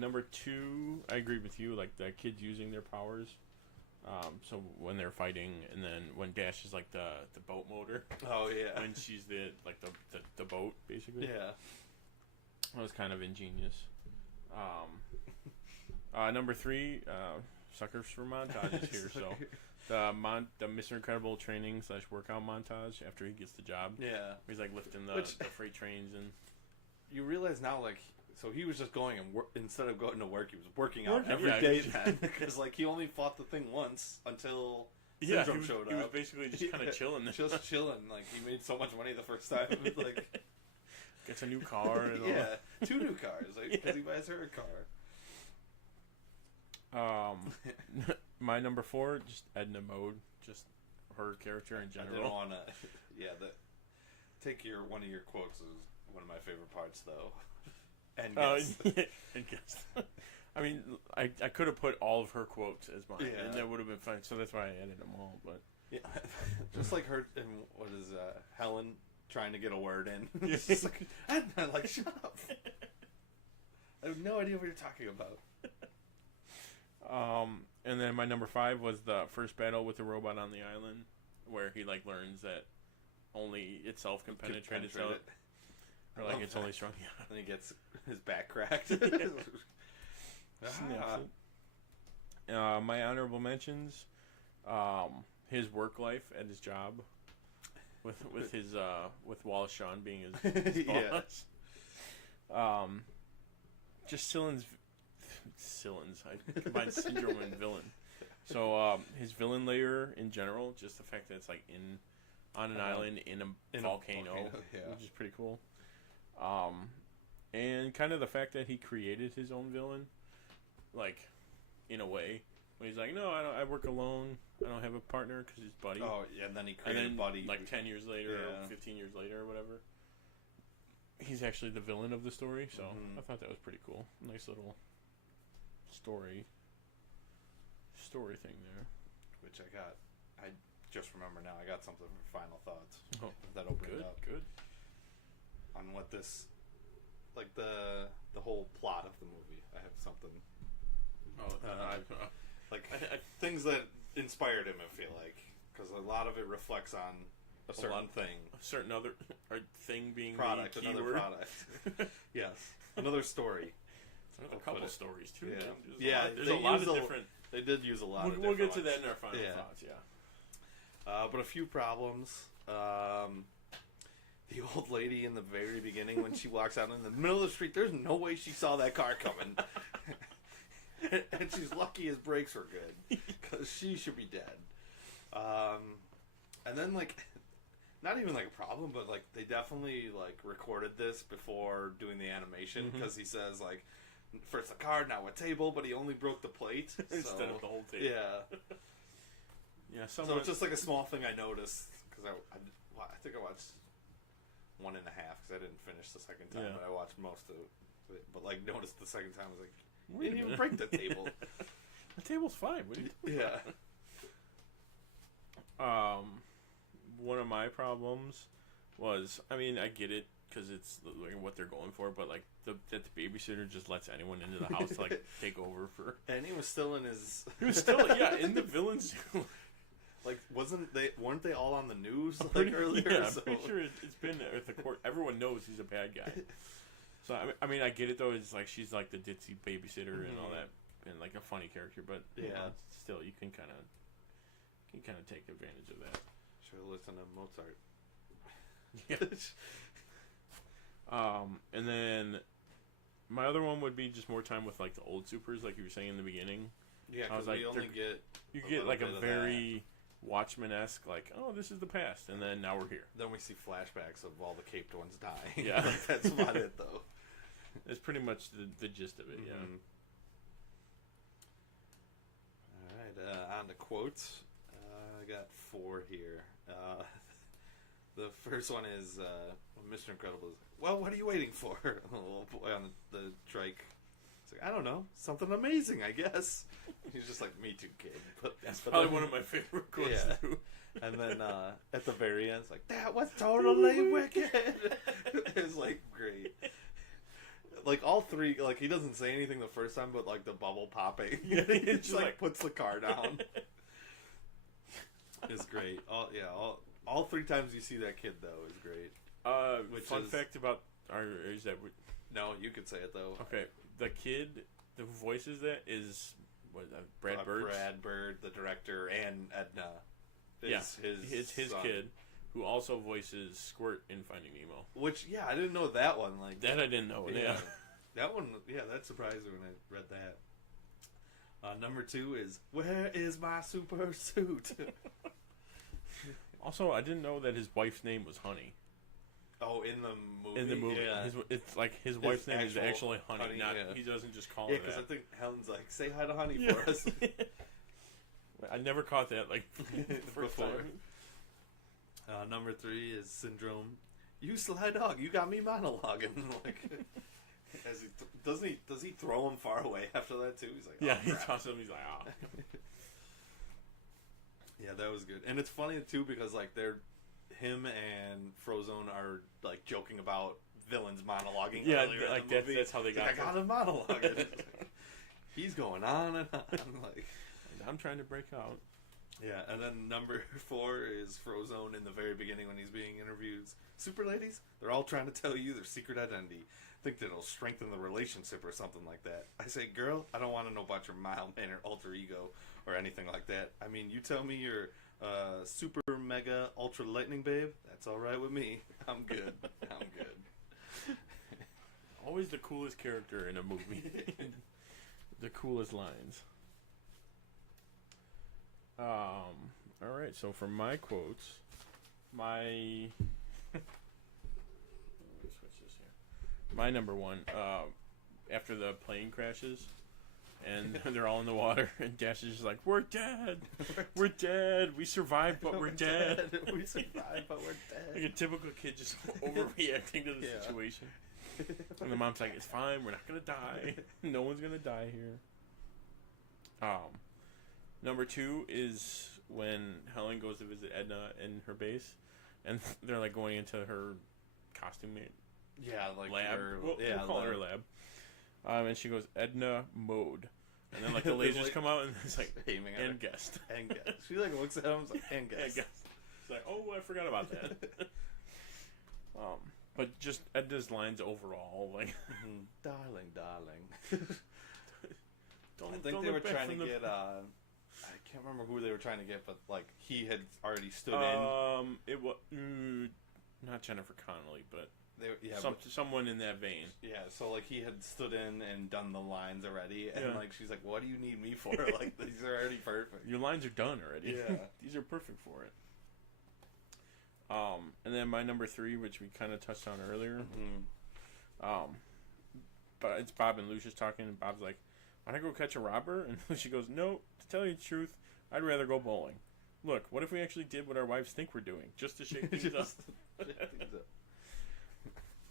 Number 2, I agree with you. Like the kids using their powers. So when they're fighting, and then when Dash is like the boat motor. Oh yeah. When she's the boat basically. Yeah. That was kind of ingenious. Number 3, suckers for montages here. So the Mr. Incredible training / workout montage after he gets the job. Yeah. He's like lifting the freight trains, and you realize now, like, so he was just going and instead of going to work, he was working out every Yeah, day then, because like he only fought the thing once until Syndrome showed up. He was basically just kind of chilling. Just chilling. Like he made so much money the first time. It was like gets a new car. And all. 2 new cars because he buys her a car. My number 4, just Edna Mode, just her character in general. I didn't want to. Take one of your quotes is one of my favorite parts though. And guess. And guess. I mean, I could have put all of her quotes as mine, and that would have been fine. So that's why I added them all. But just like her and what is Helen trying to get a word in. Just like, Edna, like shut up. I have no idea what you're talking about. And then my number 5 was the first battle with the robot on the island, where he like learns that only itself can penetrate itself. Or like it's only strong. Yeah. And he gets his back cracked. My honorable mentions: his work life at his job, with his with Wallace Shawn being his boss. Just Cylon's. I combined syndrome and villain. So his villain layer in general, just the fact that it's like on an island in a volcano, which is pretty cool. And kind of the fact that he created his own villain, like in a way, when he's like, no, I work alone. I don't have a partner because he's Buddy. Oh yeah, and then he created Buddy like 10 years later, or 15 years later, or whatever. He's actually the villain of the story, so I thought that was pretty cool. Nice little story thing there. Which I just remember now. I got something for final thoughts. Oh, that opened up. Good. On what this, like the whole plot of the movie. I have something. Things that inspired him. I feel like because a lot of it reflects on a certain thing, a certain other thing being product, the another keyword. Product. Yes, another story. A couple stories too. Yeah, there's a lot of different. They did use a lot. of We'll get different to that ones. in our final thoughts. Yeah. But a few problems. The old lady in the very beginning when she walks out in the middle of the street, there's no way she saw that car coming. And she's lucky his brakes were good because she should be dead. And then like, not even like a problem, but like they definitely like recorded this before doing the animation because he says like, first a car, now a table, but he only broke the plate instead of the whole table. Yeah. Yeah. So it's just like a small thing I noticed because I think I watched 1.5 because I didn't finish the second time, Yeah. but I watched most of it. But like, noticed the second time, I was like, Wait a didn't even minute. break the table. The table's fine. What are you Yeah. One of my problems was, I mean, I get it because it's like what they're going for, but like that the babysitter just lets anyone into the house to, like take over for. And he was still in his. He was still in the villains. Like, weren't they all on the news like Pretty, earlier? Yeah, so. I'm pretty sure it's been at the court. Everyone knows he's a bad guy. So I mean, I get it though. It's like she's like the ditzy babysitter and all that, and like a funny character. But you know, still, you can kind of take advantage of that. Should have listened to Mozart. Yeah. And then my other one would be just more time with like the old supers, like you were saying in the beginning. Yeah, I was because like, we only get like a bit of very Watchmen-esque, like, oh, this is the past, and then now we're here. Then we see flashbacks of all the caped ones dying. Yeah, like, that's about it though. That's pretty much the gist of it. Yeah. All right, on to quotes. I got 4 here. The first one is Mr. Incredible is, well, what are you waiting for? The little boy on the trike. It's like, I don't know, something amazing, I guess. He's just like, me too, kid. But probably one of my favorite quotes. Yeah. And then at the very end, it's like, that was totally wicked. It's like great. Like all 3, like he doesn't say anything the first time, but like the bubble popping, he just like puts the car down. It's great. All 3 times you see that kid though is great. Fun fact about is that no, you could say it though. Okay, the kid who voices that is Brad Bird. Brad Bird, the director, and Edna. His kid, who also voices Squirt in Finding Nemo. Which I didn't know that one. Like that, I didn't know. Yeah, that one. Yeah, that surprised me when I read that. Number 2 is, where is my super suit? Also, I didn't know that his wife's name was Honey. Oh, in the movie? In the movie. Yeah. It's like his wife's name is actually Honey. He doesn't just call her that. Yeah, because I think Helen's like, say hi to Honey for us. I never caught that like first before. time. Number 3 is Syndrome. You sly dog, you got me monologuing. Like, does he throw him far away after that too? He's like, oh, he crap. tosses him. He's like, ah. Yeah, that was good, and it's funny too because like him and Frozone are like joking about villains monologuing. Yeah, earlier like in the movie. that's how they got. I got him monologuing. He's going on and on. Like, I'm trying to break out. Yeah, and then number 4 is Frozone in the very beginning when he's being interviewed. Super ladies, they're all trying to tell you their secret identity. Think that it'll strengthen the relationship or something like that. I say, girl, I don't want to know about your mild-mannered alter ego or anything like that. I mean, you tell me you're super mega ultra lightning babe, that's all right with me. I'm good. I'm good. Always the coolest character in a movie. The coolest lines. All right, so for my quotes, my let me switch this here. My number 1, after the plane crashes and they're all in the water and Dash is just like, we're dead. We're dead. We survived, but we're dead. We survived, but we're dead. Like a typical kid just overreacting to the situation. And the mom's like, it's fine. We're not going to die. No one's going to die here. Number 2 is when Helen goes to visit Edna in her base, and they're like going into her costume like lab. her, We'll call it her lab. And she goes, Edna mode. And then like the lasers come out and it's like, aiming at and her. guest. And guest. She like looks at him and is like, and guest. It's like, oh, I forgot about that. But just Edna's lines overall, like, darling. I think they were trying to get. I can't remember who they were trying to get, but like he had already stood in. It was not Jennifer Connelly, but but someone in that vein. Yeah, so like he had stood in and done the lines already, and like she's like, "What do you need me for? Like these are already perfect. Your lines are done already. Yeah, these are perfect for it." And then my number 3, which we kind of touched on earlier. But it's Bob and Lucius talking, and Bob's like, "Want to go catch a robber?" And Lucy goes, "No, to tell you the truth, I'd rather go bowling. Look, what if we actually did what our wives think we're doing, just to shake things up?"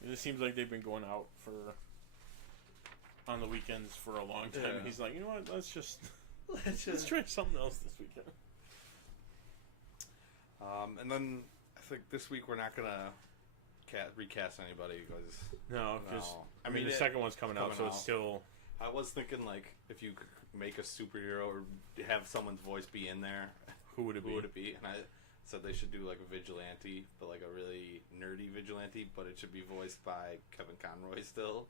It seems like they've been going out on the weekends for a long time. Yeah. He's like, you know what? Let's try something else this weekend. And then I think this week we're not gonna recast anybody because I mean the second one's coming out, so it's still. I was thinking like if you could make a superhero or have someone's voice be in there, who would it be? And I said they should do like a vigilante, but like a really nerdy vigilante, but it should be voiced by Kevin Conroy still.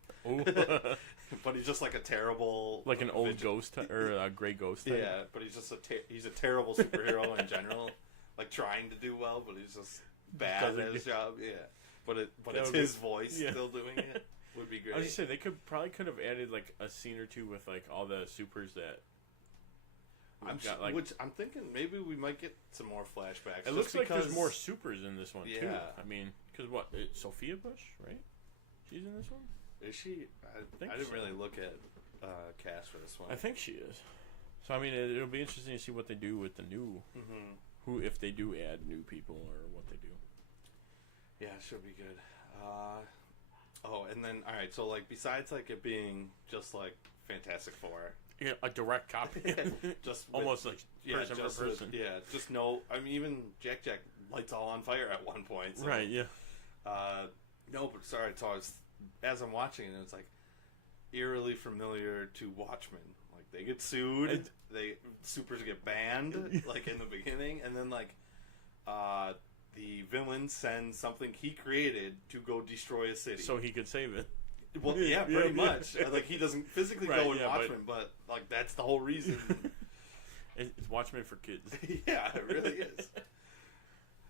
But he's just like a terrible, like an old ghost or a gray ghost type. Yeah, but he's just he's a terrible superhero in general. Like trying to do well, but he's just bad at his job. Yeah, but it's his voice still doing it. Would be great. I was just saying they could have added like a scene or two with like all the supers that. Which I'm thinking maybe we might get some more flashbacks. It looks like there's more supers in this one too. I mean, because Sophia Bush, right? She's in this one. Is she? I didn't really look at cast for this one. I think she is. So I mean, it'll be interesting to see what they do with the new. Who, if they do add new people or what they do. Yeah, it should be good. And then all right. So like, besides like it being just like Fantastic Four. Yeah, a direct copy. Just almost like person for person. Just no. I mean, even Jack lights all on fire at one point. So, right. Yeah. No, but sorry. So as I'm watching it, it's like eerily familiar to Watchmen. Like they get sued. Supers get banned. Like in the beginning, and then like the villain sends something he created to go destroy a city, so he could save it. Well, yeah, pretty much. Like he doesn't physically go in Watchmen, but like that's the whole reason. It's Watchmen for kids. Yeah, it really is.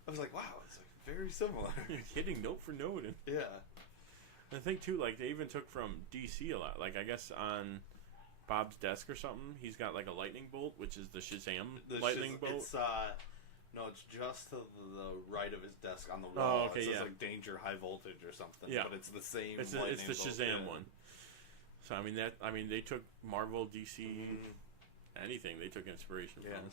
I was like, wow, it's like very similar. Hitting note for note. Yeah. I think too, like they even took from DC a lot. Like I guess on Bob's desk or something, he's got like a lightning bolt, which is the Shazam lightning bolt. It's no, it's just to the right of his desk on the wall. Oh, okay, it says like danger, high voltage, or something. Yeah, but it's the same. It's the Shazam one. So I mean, they took Marvel, DC, anything. They took inspiration from.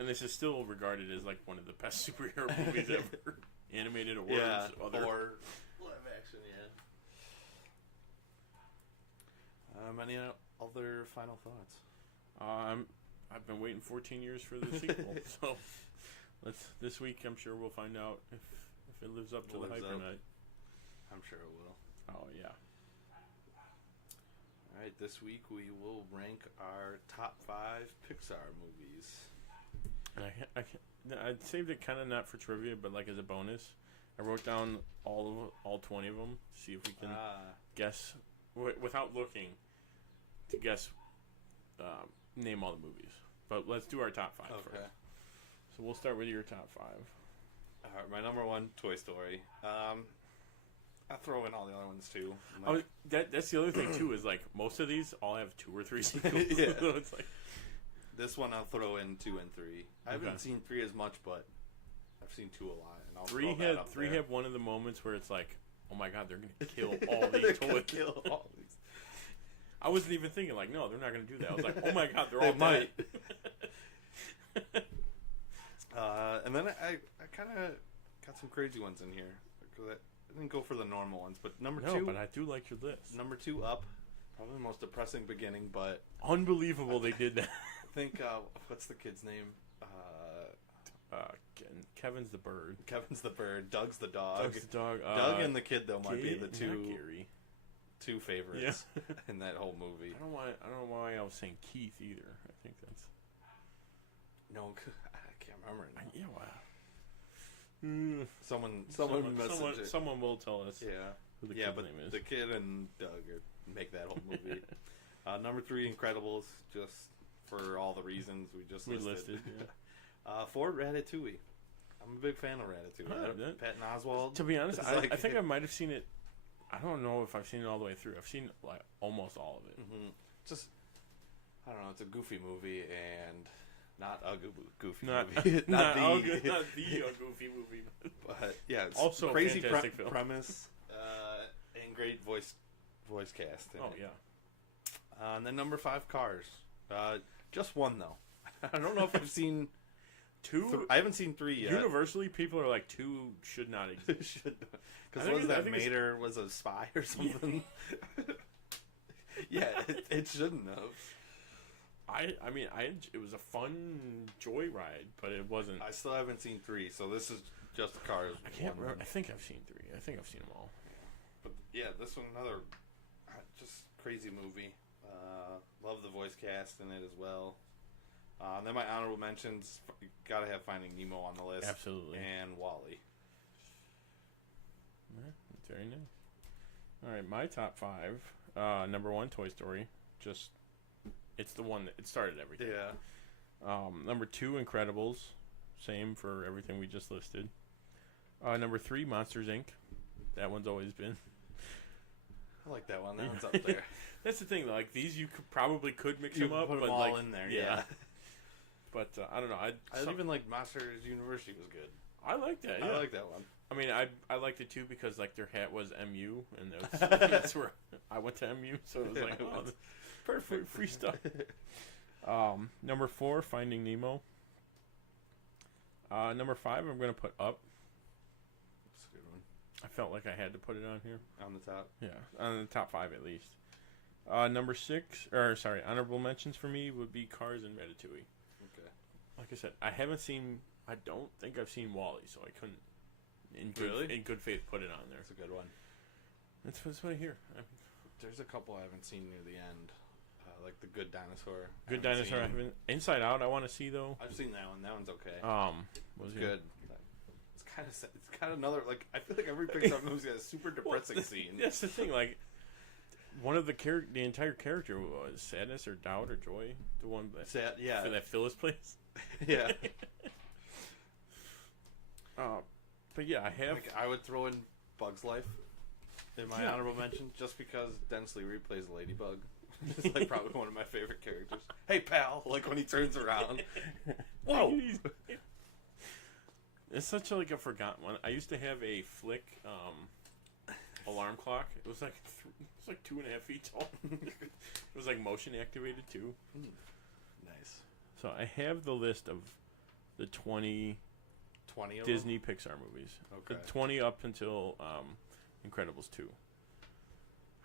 And this is still regarded as like one of the best superhero movies ever, animated or or live action. Yeah. Any other final thoughts? I've been waiting 14 years for the sequel, so this week I'm sure we'll find out if it lives up to the hype or not. I'm sure it will. Oh yeah. All right, this week we will rank our top 5 Pixar movies. And I saved it kind of not for trivia, but like as a bonus, I wrote down all 20 of them to see if we can guess without looking to guess. Name all the movies. But let's do our top 5 first. So we'll start with your top 5. Alright, my number 1, Toy Story. I'll throw in all the other ones too. That's the other thing too, is like most of these all have 2 or 3 sequels. Yeah. So it's like this one I'll throw in 2 and 3. I haven't seen 3 as much, but I've seen 2 a lot, and I'll throw that up there. 3 had one of the moments where it's like, oh my god, they're gonna kill all these toys. Kill all these. I wasn't even thinking like, no, they're not going to do that. I was like, oh my god, they're all dead. And then I kind of got some crazy ones in here. I didn't go for the normal ones, but number 2. But I do like your list. Number 2, Up. Probably the most depressing beginning, but unbelievable they did that. I think what's the kid's name? Kevin's the bird. Kevin's the bird. Doug's the dog. Doug's the dog. Doug and the kid though might be the two favorites in that whole movie. I don't know why I was saying Keith either. I think that's no, I can't remember now. Yeah, wow. Someone will tell us. Yeah, who the kid's name is. The kid and Doug make that whole movie. Number 3, Incredibles, just for all the reasons we listed. Yeah. 4, Ratatouille. I'm a big fan of Ratatouille. Patton Oswalt. To be honest, I think I might have seen it. I don't know if I've seen it all the way through. I've seen like almost all of it. Mm-hmm. Just, I don't know. It's a goofy movie and not a goofy movie. not the goofy movie. But yeah, it's also crazy a fantastic film. Premise and great voice cast. Oh yeah. And then number 5, Cars. Just one though. I don't know if I've seen 2. I haven't seen 3 yet. Universally, people are like 2 should not exist. Because was that Mater was a spy or something? Yeah, it shouldn't have. I mean, it was a fun joyride, but it wasn't. I still haven't seen 3, so this is just Cars. I can't remember. I think I've seen 3. I think I've seen them all. But yeah, this one another just crazy movie. Love the voice cast in it as well. And then my honorable mentions, gotta have Finding Nemo on the list. Absolutely. And WALL-E. Yeah, very nice. All right, my top 5. Number 1, Toy Story. Just, it's the one that it started everything. Yeah. Number 2, Incredibles. Same for everything we just listed. Number 3, Monsters Inc. That one's always been. I like that one. That one's up there. That's the thing, like these, you probably could mix them up, put but them all like, in there. Yeah. But I don't know. I even like Monsters University was good. I like that. Yeah. I like that one. I mean, I liked it too because like their hat was MU, and that's where I went to MU, so it was like perfect free stuff. Number 4, Finding Nemo. Number 5, I'm gonna put Up. That's a good one. I felt like I had to put it on here. On the top. Yeah, on the top 5 at least. Number 6, honorable mentions for me would be Cars and Ratatouille. Okay. Like I said, I don't think I've seen WALL-E, so I couldn't, in good faith, put it on there. That's a good one. That's what I hear. There's a couple I haven't seen near the end, like The Good Dinosaur. Good Dinosaur. I haven't. Inside Out, I want to see though. I've seen that one. That one's okay. Was good. It's kind of sad. It's kind of another like. I feel like every Pixar movie's got a super depressing scene. That's the thing. Like, one of the entire character was sadness or doubt or joy. The one that for that Phyllis place. Yeah. But yeah, I have. Like, I would throw in Bug's Life in my honorable mention just because Densely replays Ladybug. It's like probably one of my favorite characters. Hey pal, like when he turns around. Whoa! It's such a forgotten one. I used to have a Flick alarm clock. It was like 2.5 feet tall. It was like motion activated too. Nice. So I have the list of the 20 of Disney Pixar movies. Okay. The 20 up until Incredibles 2.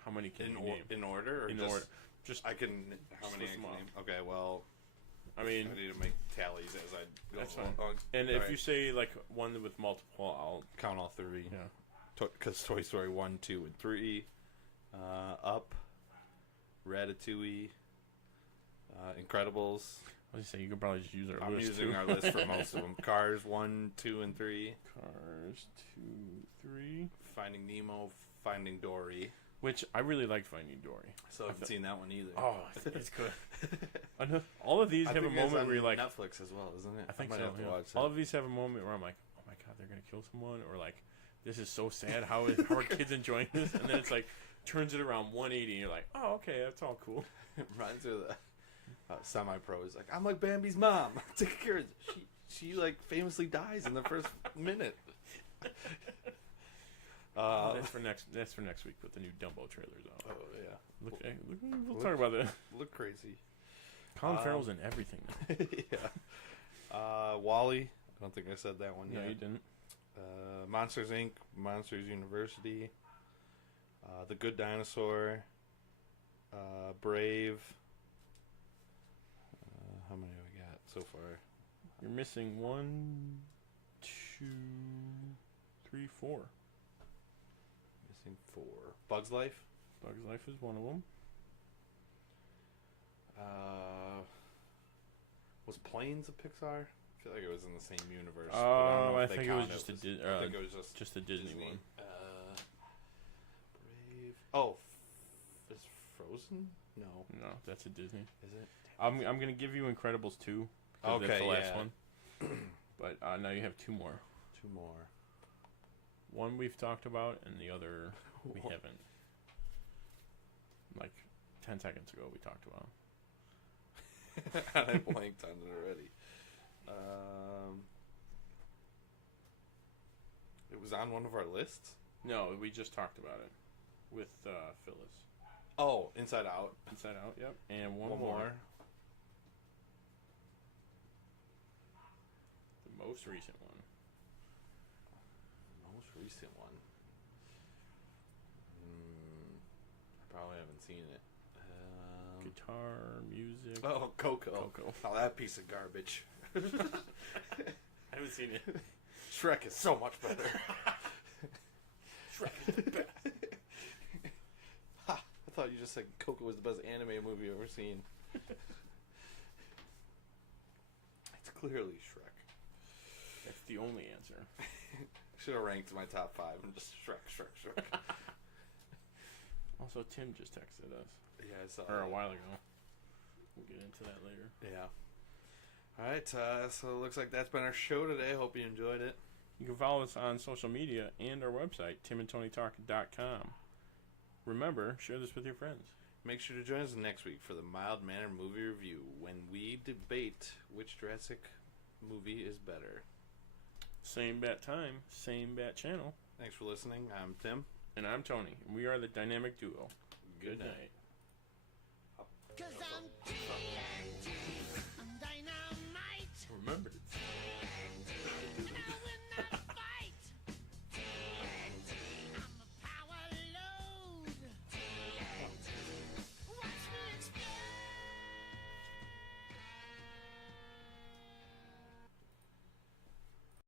How many can you name? In order? Or in just, order. Just I can. How many I can name? Okay, well. I mean, I need to make tallies as I go. That's fine. And if you say like one with multiple, I'll count all 3. Yeah. Because Toy Story 1, 2, and 3. Up. Ratatouille. Incredibles. I was say you could probably just use our I'm list. using our list for most of them. Cars 1, 2, and 3. Cars 2, 3. Finding Nemo, Finding Dory. Which I really liked Finding Dory. So I haven't seen that one either. Oh, it's good. All of these have a moment where you're like Netflix as well, isn't it? I think might so. have to watch All of these have a moment where I'm like, oh my god, they're gonna kill someone, or like, this is so sad. How are kids enjoying this? And then it's like turns it around 180, and you're like, oh, okay, that's all cool. It reminds me of the semi-pro. Is like, I'm like Bambi's mom. Take care of it. She like famously dies in the first minute. That's for next week. Put the new Dumbo trailers out. Oh yeah. We'll talk about that. Look crazy. Colin Farrell's in everything now. Yeah. WALL-E. I don't think I said that one yet. No, you didn't. Monsters Inc. Monsters University. The Good Dinosaur. Brave. How many have we got so far? You're missing 1, 2, 3, 4. Missing 4. Bug's Life. Bug's Life is one of them. Was Planes a Pixar? I feel like it was in the same universe. I think it was just I think it was just a Disney one. Brave. Oh, is Frozen? No, that's a Disney. Is it? I'm gonna give you Incredibles 2. Okay, that's the last one. But now you have 2 more. 2 more. One we've talked about, and the other we haven't. Like 10 seconds ago, we talked about. I blanked on it already. It was on one of our lists? No, we just talked about it with Phyllis. Oh, Inside Out. Inside Out, yep. And one more. Most recent one. Most recent one. I probably haven't seen it. Guitar, music. Oh, Coco. Coco. Oh, that piece of garbage. I haven't seen it. Shrek is so much better. Shrek is the best. Ha! I thought you just said Coco was the best anime movie I've ever seen. It's clearly Shrek. That's the only answer. Should have ranked my top 5 and just Shrek. Also, Tim just texted us. Yeah, I saw Or a that. while ago. We'll get into that later. Yeah. Alright, so it looks like that's been our show today. Hope you enjoyed it. You can follow us on social media and our website, timandtonytalk.com. Remember, share this with your friends. Make sure to join us next week for the Mild Manner Movie Review when we debate which Jurassic movie is better. Same bat time, same bat channel. Thanks for listening. I'm Tim. And I'm Tony. We are the dynamic duo. Good night. 'Cause I'm TNT, I'm dynamite. Remember to